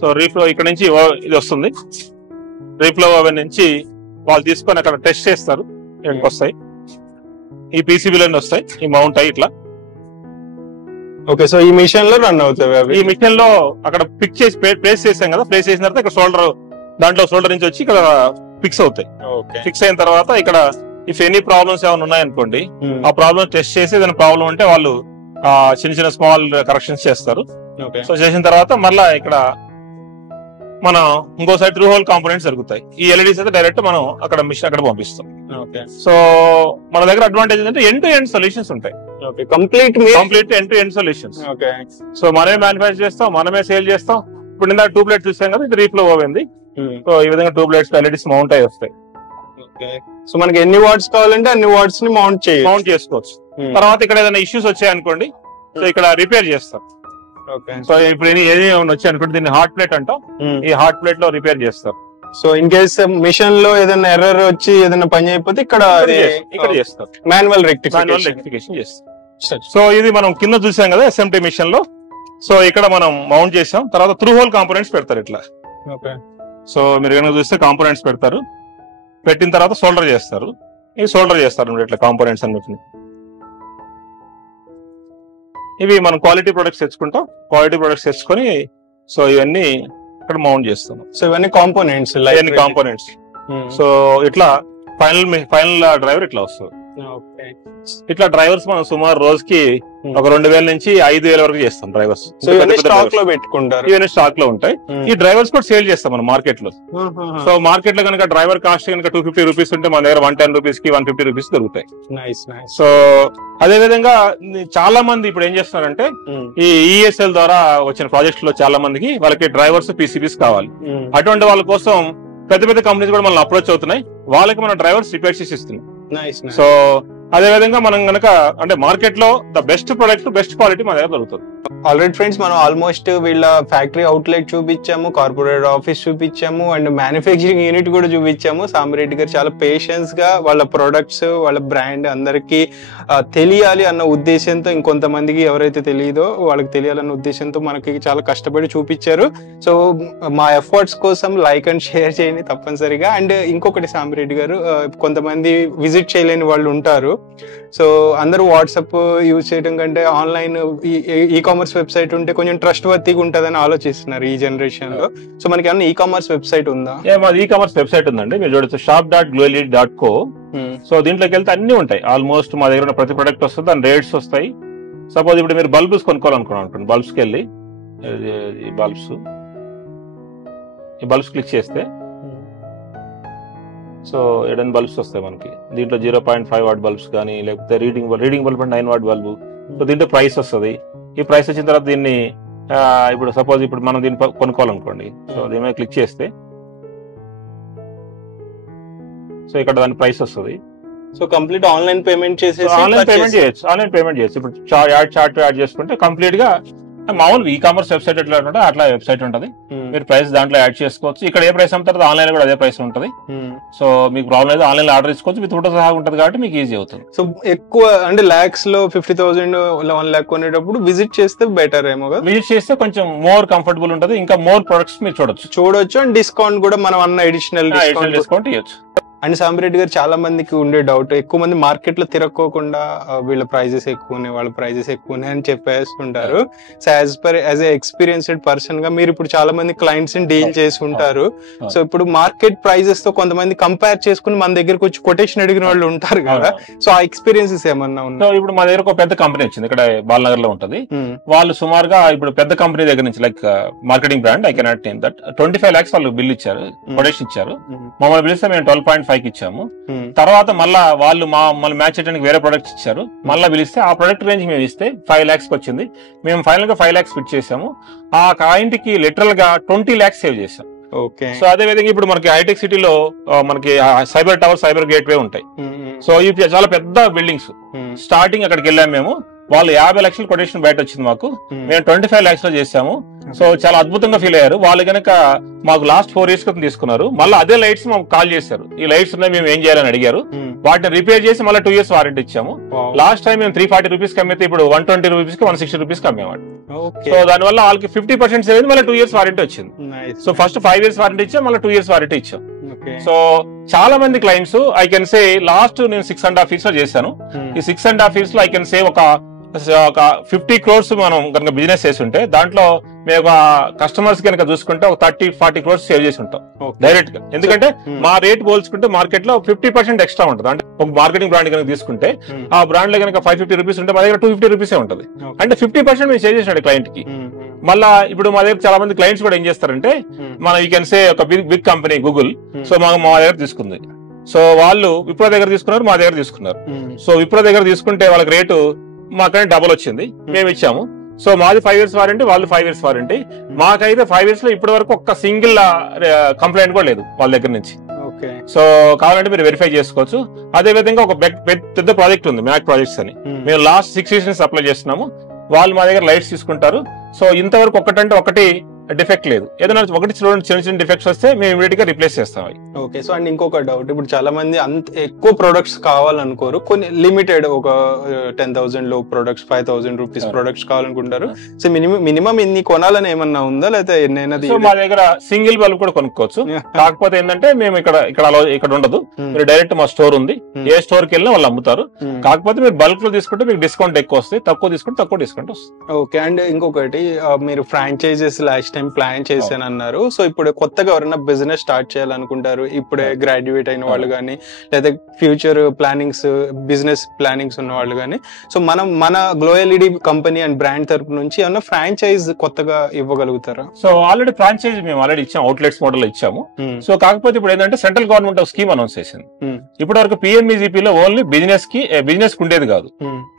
సో రీఫ్లో ఇక్కడ నుంచి ఇది వస్తుంది. రీఫ్లో ఓవెన్ నుంచి వాళ్ళు తీసుకొని అక్కడ టెస్ట్ చేస్తారు. ఎక్కడికి వస్తాయి ఈ పీసీబీలోనే వస్తాయి ఈ మౌంట్ అయ్యి ఇట్లా. ఓకే. సో ఈ మిషన్ లో రన్ అవుతాయి. ఈ మిషన్ లో అక్కడ పిక్ చేసి ప్లేస్ చేసాం కదా, ప్లేస్ చేసిన తర్వాత ఇక్కడ షోల్డర్, దాంట్లో షోల్డర్ నుంచి వచ్చి ఇక్కడ ఫిక్స్ అవుతాయి. ఫిక్స్ అయిన తర్వాత ఇక్కడ ఇఫ్ ఎనీ ప్రాబ్లమ్స్ ఏమైనా ఉన్నాయనుకోండి, ఆ ప్రాబ్లమ్ టెస్ట్ చేసి ఏదైనా ప్రాబ్లం ఉంటే వాళ్ళు చిన్న చిన్న స్మాల్ కరెక్షన్స్ చేస్తారు. సో చేసిన తర్వాత మళ్ళా ఇక్కడ మనం ఇంకోసారి త్రూ హోల్ కాంపోనెంట్స్ జరుగుతాయి. ఈ ఎల్ఈడీస్ అయితే డైరెక్ట్ మనం అక్కడ మిషన్ అక్కడ పంపిస్తాం. సో మన దగ్గర అడ్వాంటేజ్ ఏంటంటే ఎండ్ టు ఎండ్ సొల్యూషన్స్ ఉంటాయి. Complete end to end solutions. So మనమే మ్యానుఫ్యాక్చర్ చేస్తాం, మనమే సేల్ చేస్తాం. ఇప్పుడు ఇందాక ట్యూబ్లైట్స్ చూసాం కదా, ఇది రీఫ్లో ఓవెన్. సో ఈ విధంగా ట్యూబ్లైట్స్ ఎల్ఈడీస్ మౌంట్ అయ్యి వస్తాయి. సో మనకి ఎన్ని వాట్స్ కావాలంటే అన్ని వాట్స్ ని మౌంట్ చేసుకోవచ్చు. తర్వాత ఇక్కడ ఏదైనా ఇష్యూస్ వచ్చాయనుకోండి, సో ఇక్కడ రిపేర్ చేస్తాం. సో ఇప్పుడు ఏది వచ్చాయి అనుకోండి, దీన్ని హాట్ ప్లేట్ అంటాం. ఈ హాట్ ప్లేట్ లో రిపేర్ చేస్తారు. సో ఇన్ కేస్ మిషన్ లో ఏదైనా ఎర్రర్ వచ్చి ఏదైనా పని అయిపోతే ఇక్కడ చేస్తారు, మాన్యువల్ రెక్టిఫికేషన్ చేస్తారు. సో ఇది మనం కింద చూసాం కదా ఎస్ఎంటీ మిషన్ లో. సో ఇక్కడ మనం మౌంట్ చేసాం. తర్వాత త్రూ హోల్ కాంపోనెంట్స్ పెడతారు ఇట్లా. సో మీరు కనుక చూస్తే కాంపోనెంట్స్ పెడతారు. పెట్టిన తర్వాత సోల్డర్ చేస్తారు. ఇవి సోల్డర్ చేస్తారు ఇట్లా కాంపోనెంట్స్ అన్నిటిని. ఇవి మనం క్వాలిటీ ప్రొడక్ట్స్ తెచ్చుకుంటాం. క్వాలిటీ ప్రొడక్ట్స్ తెచ్చుకొని సో ఇవన్నీ ఇక్కడ మౌంట్ చేస్తాం. సో ఇవన్నీ కాంపోనెంట్స్. సో ఇట్లా ఫైనల్ డ్రైవర్ ఇట్లా వస్తుంది. ఇట్లా డ్రైవర్స్ మనం సుమారు రోజుకి ఒక 2000 నుంచి 5000 వరకు చేస్తాం డ్రైవర్స్. స్టాక్ లో పెట్టుకుంటారు. ఇవన్నీ స్టాక్ లో ఉంటాయి. ఈ డ్రైవర్స్ కూడా సేల్ చేస్తాం మనం మార్కెట్ లో. సో మార్కెట్ లో కనుక డ్రైవర్ కాస్ట్ కనుక 250 రూపీస్ ఉంటే మన దగ్గర 110 రూపీస్ కి 150 రూపీస్ దొరుకుతాయి. సో అదే విధంగా చాలా మంది ఇప్పుడు ఏం చేస్తున్నారంటే ఈ ఈఎస్ఎల్ ద్వారా వచ్చిన ప్రాజెక్ట్స్ లో చాలా మందికి వాళ్ళకి డ్రైవర్స్ పీసీబీస్ కావాలి. అటువంటి వాళ్ళ కోసం పెద్ద పెద్ద కంపెనీస్ కూడా మనం అప్రోచ్ అవుతున్నాయి. వాళ్ళకి మనం డ్రైవర్స్ రిపేర్ చేసి ఇస్తున్నాం. సో అదే విధంగా మనం గనక అంటే మార్కెట్ లో the best product best quality మన దగ్గర దొరుకుతుంది. ఆల్రెడీ ఫ్రెండ్స్ మనం ఆల్మోస్ట్ వీళ్ళ ఫ్యాక్టరీ అవుట్లెట్ చూపించాము, కార్పొరేట్ ఆఫీస్ చూపించాము, అండ్ మ్యానుఫ్యాక్చరింగ్ యూనిట్ కూడా చూపించాము. సామిరెడ్డి గారు చాలా పేషెన్స్ గా వాళ్ళ ప్రొడక్ట్స్ వాళ్ళ బ్రాండ్ అందరికి తెలియాలి అన్న ఉద్దేశంతో, ఇంకొంతమందికి ఎవరైతే తెలియదో వాళ్ళకి తెలియాలన్న ఉద్దేశంతో మనకి చాలా కష్టపడి చూపించారు. సో మా ఎఫర్ట్స్ కోసం లైక్ అండ్ షేర్ చేయండి తప్పనిసరిగా. అండ్ ఇంకొకటి సామిరెడ్డి గారు, కొంతమంది విజిట్ చేయలేని వాళ్ళు ఉంటారు. సో అందరూ వాట్సాప్ యూజ్ చేయడం కంటే ఆన్లైన్ ఈ కామర్స్ వెబ్సైట్ ఉంటే కొంచెం ట్రస్ట్ వర్తీగా ఉంటుందని ఆలోచిస్తున్నారు ఈ జనరేషన్ లో. సో మనకి ఏమన్నా ఈ కామర్స్ వెబ్సైట్ ఉందా? మాది ఈ కామర్స్ వెబ్సైట్ ఉందండి. మీరు చూడొచ్చు shop.glowled.co. సో దీంట్లోకి వెళ్తే అన్ని ఉంటాయి. ఆల్మోస్ట్ మా దగ్గర ప్రతి ప్రొడక్ట్ వస్తుంది, దాని రేట్స్ వస్తాయి. సపోజ్ ఇప్పుడు మీరు బల్బ్స్ కొనుక్కోవాలనుకున్నాను, బల్బ్స్ కి వెళ్ళి ఈ బల్బ్స్ క్లిక్ చేస్తే సో 7 బల్బ్స్ వస్తాయి మనకి. దీంట్లో 0.5 వాట్ బల్బ్స్ కానీ లేకపోతే రీడింగ్ బల్బ్ అంటే 9 వాట్ బల్బు. సో దీంట్లో ప్రైస్ వస్తుంది. ఈ ప్రైస్ వచ్చిన తర్వాత దీన్ని ఇప్పుడు సపోజ్ ఇప్పుడు మనం దీన్ని కొనుక్కోవాలనుకోండి, సో దీని మీద క్లిక్ చేస్తే సో ఇక్కడ దాని ప్రైస్ వస్తుంది. సో కంప్లీట్ ఆన్లైన్ పేమెంట్ చేసి ఆన్లైన్ పేమెంట్ చేయొచ్చు. ఇప్పుడు చార్ట్ యాడ్ చేసుకుంటే కంప్లీట్ గా మామూలు ఈ కామర్స్ వెబ్సైట్ ఎట్లా ఉంటుంది అట్లా వెబ్సైట్ ఉంటుంది. మీరు ప్రైస్ దాంట్లో యాడ్ చేసుకోవచ్చు. ఇక్కడ ఏ ప్రైస్ అమ్ముతారో ఆన్లైన్ కూడా అదే ప్రైస్ ఉంటుంది. సో మీకు ప్రాబ్లం లేదు, ఆన్లైన్ ఆర్డర్ చేసుకోవచ్చు. విత్ ఫోటో సహా ఉంటుంది కాబట్టి మీకు ఈజీ అవుతుంది. సో ఎక్కువ అంటే లాక్స్ లో 50,000 1 lakh కొనేటప్పుడు విజిట్ చేస్తే బెటర్ ఏమో కదా. విజిట్ చేస్తే కొంచెం మోర్ కంఫర్టబుల్ ఉంటుంది. ఇంకా మోర్ ప్రొడక్ట్స్ మీరు చూడొచ్చు. అండ్ డిస్కౌంట్ కూడా మనం అన్న అడిషనల్ డిస్కౌంట్ ఇవ్వచ్చు. అండ్ సాంబిరెడ్డి గారు చాలా మందికి ఉండే డౌట్, ఎక్కువ మంది మార్కెట్ లో తిరక్కోకుండా వీళ్ళ ప్రైజెస్ ఎక్కువ ఉన్నాయి, వాళ్ళ ప్రైజెస్ ఎక్కువ ఉన్నాయి అని చెప్పేస్తుంటారు. So as a experienced person గా మీరు ఇప్పుడు చాలా మంది క్లయింట్స్ ని డీల్ చేసి ఉంటారు. సో ఇప్పుడు మార్కెట్ ప్రైజెస్ తో కొంతమంది కంపేర్ చేసుకుని మన దగ్గరకు వచ్చి కొటేషన్ అడిగిన వాళ్ళు ఉంటారు కదా, సో ఆ ఎక్స్పీరియన్సెస్ ఏమన్నా ఉన్నాయి? ఇప్పుడు మా దగ్గర ఒక పెద్ద కంపెనీ వచ్చింది, ఇక్కడ బాలనగర్ లో ఉంటది. వాళ్ళు సుమారుగా ఇప్పుడు పెద్ద కంపెనీ దగ్గర నుంచి like marketing brand, I cannot name that, 25 lakhs వాళ్ళు బిల్ ఇచ్చారు, కొటేషన్ ఇచ్చారు. మమ్మల్ని పిలిస్తే మేము 12.5 ఇచ్చాము. తర్వాత మళ్ళీ వాళ్ళు మమ్మల్ని మ్యాచ్ చేయడానికి వేరే ప్రొడక్ట్స్ ఇచ్చారు. మళ్ళీ పిలిస్తే ఆ ప్రొడక్ట్ రేంజ్ మేము ఇస్తే 5 lakhs వచ్చింది. మేము ఫైనల్ గా 5 lakhs ఫిట్ చేసాము. ఆ క్లయింట్ కి లిటరల్ గా 20 lakhs సేవ్ చేసాం. సో అదే విధంగా ఇప్పుడు మనకి హైటెక్ సిటీలో మనకి సైబర్ టవర్, సైబర్ గేట్ వే ఉంటాయి. సో ఇవి చాలా పెద్ద బిల్డింగ్స్. స్టార్టింగ్ అక్కడికి వెళ్ళాము మేము, వాళ్ళు 50 lakhs కొటేషన్ బయట వచ్చింది మాకు, మేము 25 lakhs లో చేసాము. సో చాలా అద్భుతంగా ఫీల్ అయ్యారు వాళ్ళు. కనుక మాకు లాస్ట్ 4 years క్రితం తీసుకున్నారు. మళ్ళీ అదే లైట్స్ మాకు కాల్ చేశారు, ఈ లైట్స్ ఉన్నాయి మేము ఏం చేయాలని అడిగారు. వాటిని రిపేర్ చేసి మళ్ళీ 2 years వారంటీ ఇచ్చాము. లాస్ట్ టైం మేము 340 rupees కమ్మితే ఇప్పుడు 120 rupees కి 160 rupees కమ్మేవాడు. సో దానివల్ల వాళ్ళకి 50% సేవ్ అయింది, మళ్ళీ 2 years వారంటీ వచ్చింది. సో ఫస్ట్ 5 years వారంటీ ఇచ్చాం, మళ్ళీ 2 years వారంటీ ఇచ్చాం. సో చాలా మంది clients I can say last నేను 6.5 years లో చేశాను. ఈ 6.5 years లో ఐ కెన్ సే ఒక 50 crores మనం కనుక బిజినెస్ చేసి ఉంటే దాంట్లో మేము కస్టమర్స్ కనుక చూసుకుంటే ఒక 30-40 crores సేవ్ చేసి ఉంటాం డైరెక్ట్ గా. ఎందుకంటే మా రేట్ పోల్చుకుంటే మార్కెట్ లో 50% ఎక్స్ట్రా ఉంటుంది. అంటే ఒక మార్కెటింగ్ బ్రాండ్ కనుక తీసుకుంటే ఆ బ్రాండ్ లో కనుక 550 rupees ఉంటే మా దగ్గర 250 rupees ఉంటుంది. అంటే 50% మేము సేవ్ చేసినాడు క్లయింట్ కి. మళ్ళా ఇప్పుడు మా దగ్గర చాలా మంది క్లయింట్స్ కూడా ఏం చేస్తారంటే, మన యూ కెన్ సే ఒక బిగ్ కంపెనీ గూగుల్, సో మా దగ్గర తీసుకుంది. సో వాళ్ళు విప్రో దగ్గర తీసుకున్నారు, మా దగ్గర తీసుకున్నారు. సో విప్రో దగ్గర తీసుకుంటే వాళ్ళకి రేటు మాకైనా డబుల్ వచ్చింది, మేము ఇచ్చాము. సో మాది 5 years వారంటీ, వాళ్ళు 5 years వారంటీ. మాకైతే 5 years లో ఇప్పటి వరకు ఒక్క సింగిల్ కంప్లైంట్ కూడా లేదు వాళ్ళ దగ్గర నుంచి. సో కావాలంటే మీరు వెరిఫై చేసుకోవచ్చు. అదే విధంగా ఒక పెద్ద ప్రాజెక్ట్ ఉంది, మ్యాక్ ప్రాజెక్ట్స్ అని, మేము లాస్ట్ 6 years నుంచి అప్లై చేస్తున్నాము. వాళ్ళు మా దగ్గర లైట్స్ తీసుకుంటారు. సో ఇంతవరకు ఒకటి డిఫెక్ట్ లేదు. ఏదైనా ఒకటి చిన్న చిన్న డిఫెక్ట్స్ వస్తే మేము ఇమీడియట్ గా రిప్లేస్ చేస్తాం. ఓకే. సో అండ్ ఇంకొక డౌట్, ఇప్పుడు చాలా మంది అంత ఎక్కువ ప్రొడక్ట్స్ కావాలనుకోరు, కొన్ని లిమిటెడ్ ఒక 10,000 లో ప్రొడక్ట్స్, 5,000 rupees ప్రొడక్ట్స్ కావాలనుకుంటారు. సో మినిమం ఇన్ని కొనాలని ఏమన్నా ఉందా, లేకపోతే ఎన్నైనా? మా దగ్గర సింగిల్ బల్బ్ కూడా కొనుక్కోవచ్చు. కాకపోతే ఏంటంటే మేము ఇక్కడ ఉండదు, మీరు డైరెక్ట్ మా స్టోర్ ఉంది, ఏ స్టోర్ కి వెళ్ళినా వాళ్ళు అమ్ముతారు. కాకపోతే మీరు బల్క్ లో తీసుకుంటే మీకు డిస్కౌంట్ ఎక్కువ వస్తుంది, తక్కువ తీసుకుంటే తక్కువ డిస్కౌంట్ వస్తుంది. ఓకే. అండ్ ఇంకొకటి, మీరు ఫ్రాంచైజెస్ లాస్ట్ టైం ప్లాన్ చేశాను అన్నారు. సో ఇప్పుడు కొత్తగా ఎవరైనా బిజినెస్ స్టార్ట్ చేయాలనుకుంటారు, ఇప్పుడే గ్రాడ్యుయేట్ అయిన వాళ్ళు కానీ, లేదా ఫ్యూచర్ ప్లానింగ్స్, బిజినెస్ ప్లానింగ్స్ ఉన్న వాళ్ళు కానీ, సో మన glow LED company and brand తరపు నుంచి ఏమన్నా ఫ్రాంచైజ్ కొత్తగా ఇవ్వగలుగుతారా? సో ఆల్రెడీ ఫ్రాంచైజ్ మేము ఆల్రెడీ ఇచ్చాము, అవుట్లెట్స్ మోడల్ ఇచ్చాము. సో కాకపోతే ఇప్పుడు ఏంటంటే సెంట్రల్ గవర్నమెంట్ ఒక స్కీమ్ అనౌన్స్ చేసింది. ఇప్పటి వరకు PMEGP లో ఓన్లీ బిజినెస్ కి ఉండేది కాదు.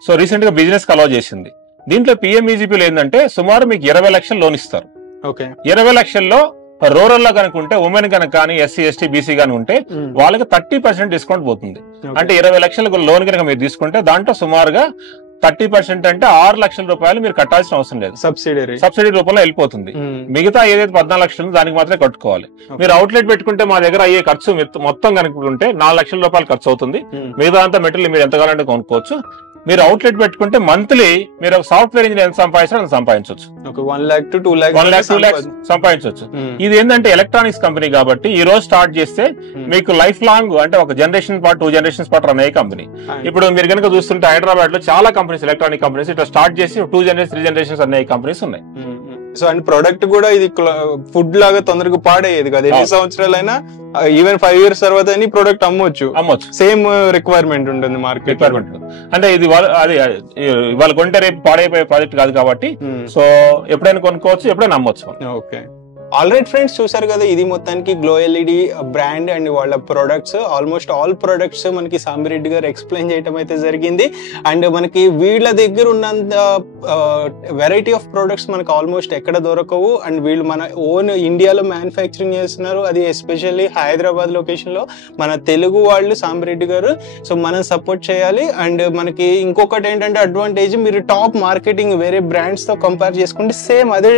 సో రీసెంట్ గా బిజినెస్ కి అలౌ చేసింది. దీంట్లో PMEGP లో ఏంటంటే సుమారు మీకు 20 lakhs లోన్ ఇస్తారు. 20 lakhs రూరల్ లో కనుక ఉంటే, ఉమెన్ కనుక కానీ, SC ST BC గానీ ఉంటే వాళ్ళకి 30% డిస్కౌంట్ పోతుంది. అంటే 20 lakhs లోన్ కనుక మీరు తీసుకుంటే దాంట్లో సుమారుగా 30% అంటే 6 lakhs రూపాయలు మీరు కట్టాల్సిన అవసరం లేదు, సబ్సిడీ రూపంలో వెళ్ళిపోతుంది. మిగతా ఏదైతే 14 lakhs దానికి మాత్రమే కట్టుకోవాలి. మీరు అవుట్లెట్ పెట్టుకుంటే మా దగ్గర అయ్యే ఖర్చు మొత్తం కనుక ఉంటే 4 lakhs రూపాయలు ఖర్చు అవుతుంది. మిగతా అంతా మెటీరియల్ మీరు ఎంత కావాలంటే కొనుక్కోవచ్చు. మీరు అవుట్లెట్ పెట్టుకుంటే మంత్లీ మీరు ఒక సాఫ్ట్వేర్ ఇంజనీర్ ఎంత సంపాదించాలి సంపాదించవచ్చు, 1 lakh to 2 lakhs సంపాదించవచ్చు. ఇది ఏంటంటే ఎలక్ట్రానిక్స్ కంపెనీ కాబట్టి ఈ రోజు స్టార్ట్ చేస్తే మీకు లైఫ్ లాంగ్, అంటే ఒక జనరేషన్ పాటు 2 generations పాటు రన్ అయ్యే కంపెనీ. ఇప్పుడు మీరు కనుక చూస్తుంటే హైదరాబాద్ లో చాలా కంపెనీస్, ఎలక్ట్రానిక్ కంపెనీస్ ఇట్లా స్టార్ట్ చేసి 2 generations 3 generations అనే కంపెనీస్ ఉన్నాయి. సో అండ్ ప్రొడక్ట్ కూడా ఇది ఫుడ్ లాగా తొందరగా పాడేది కదా, ఎన్ని సంవత్సరాలైనా ఈవెన్ 5 years తర్వాత ప్రొడక్ట్ అమ్మొచ్చు. సేమ్ రిక్వైర్మెంట్ ఉంటుంది మార్కెట్. అంటే ఇది ఇవాళ కొంటే రేపు పాడైపోయే ప్రాజెక్ట్ కాదు కాబట్టి సో ఎప్పుడైనా కొనుక్కోవచ్చు, ఎప్పుడైనా అమ్మొచ్చు. ఓకే. ఆల్రైట్ ఫ్రెండ్స్, చూసారు కదా, ఇది మొత్తానికి గ్లో ఎల్ఈడి బ్రాండ్ అండ్ వాళ్ళ ప్రొడక్ట్స్, ఆల్మోస్ట్ ఆల్ ప్రొడక్ట్స్ మనకి సాంబిరెడ్డి గారు ఎక్స్ప్లెయిన్ చేయడం అయితే జరిగింది. అండ్ మనకి వీళ్ళ దగ్గర ఉన్నంత వెరైటీ ఆఫ్ ప్రొడక్ట్స్ మనకు ఆల్మోస్ట్ ఎక్కడ దొరకవు. అండ్ వీళ్ళు మన ఓన్ ఇండియాలో మ్యానుఫ్యాక్చరింగ్ చేస్తున్నారు, అది ఎస్పెషల్లీ హైదరాబాద్ లొకేషన్ లో మన తెలుగు వాళ్ళు సాంబిరెడ్డి గారు. సో మనం సపోర్ట్ చేయాలి. అండ్ మనకి ఇంకొకటి ఏంటంటే అడ్వాంటేజ్, మీరు టాప్ మార్కెటింగ్ వేరే బ్రాండ్స్ తో కంపేర్ చేసుకుంటే సేమ్ అదే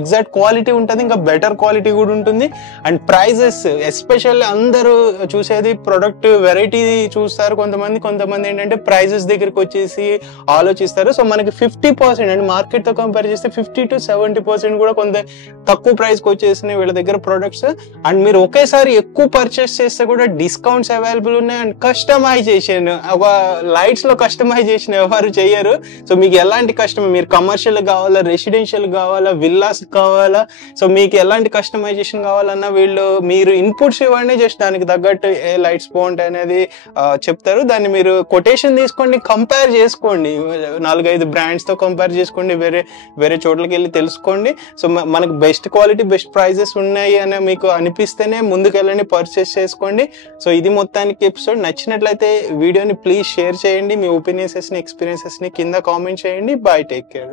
ఎగ్జాక్ట్ క్వాలిటీ ఉంటుంది, ఇంకా బెటర్ క్వాలిటీ కూడా ఉంటుంది. అండ్ ప్రైజెస్ ఎస్పెషల్లీ అందరూ చూసేది ప్రొడక్ట్ వెరైటీ చూస్తారు, కొంతమంది ఏంటంటే ప్రైజెస్ దగ్గరికి వచ్చేసి ఆలోచిస్తారు. సో మనకి 50% అండ్ మార్కెట్ తో కంపేర్ చేస్తే 50 to 70% కూడా కొంత తక్కువ ప్రైస్ కి వచ్చేసినాయి వీళ్ళ దగ్గర ప్రొడక్ట్స్. అండ్ మీరు ఒకేసారి ఎక్కువ పర్చేస్ చేస్తే కూడా డిస్కౌంట్స్ అవైలబుల్ ఉన్నాయి. అండ్ కస్టమైజేషన్, లైట్స్ లో కస్టమైజేషన్ ఎవరు చేయరు. సో మీకు ఎలాంటి మీరు కమర్షియల్ కావాలా, రెసిడెన్షియల్ కావాలా, విల్లాస్ కావాలా, సో మీకు ఎలాంటి కస్టమైజేషన్ కావాలన్నా మీరు ఇన్పుట్స్ ఇవ్వండి, జస్ట్ దానికి తగ్గట్టు ఏ లైట్స్ బాగుంటాయి అనేది చెప్తారు. దాన్ని మీరు కొటేషన్ తీసుకోండి, కంపేర్ చేసుకోండి, 4-5 బ్రాండ్స్ తో కంపేర్ చేసుకోండి, వేరే చోట్లకి వెళ్ళి తెలుసుకోండి. సో మనకు బెస్ట్ క్వాలిటీ బెస్ట్ ప్రైజెస్ ఉన్నాయి అని మీకు అనిపిస్తేనే ముందుకెళ్ళండి, పర్చేస్ చేసుకోండి. సో ఇది మొత్తానికి ఎపిసోడ్. నచ్చినట్లయితే వీడియోని ప్లీజ్ షేర్ చేయండి, మీ ఒపీనియన్స్ ని ఎక్స్పీరియన్సెస్ ని కింద కామెంట్ చేయండి. By, take care.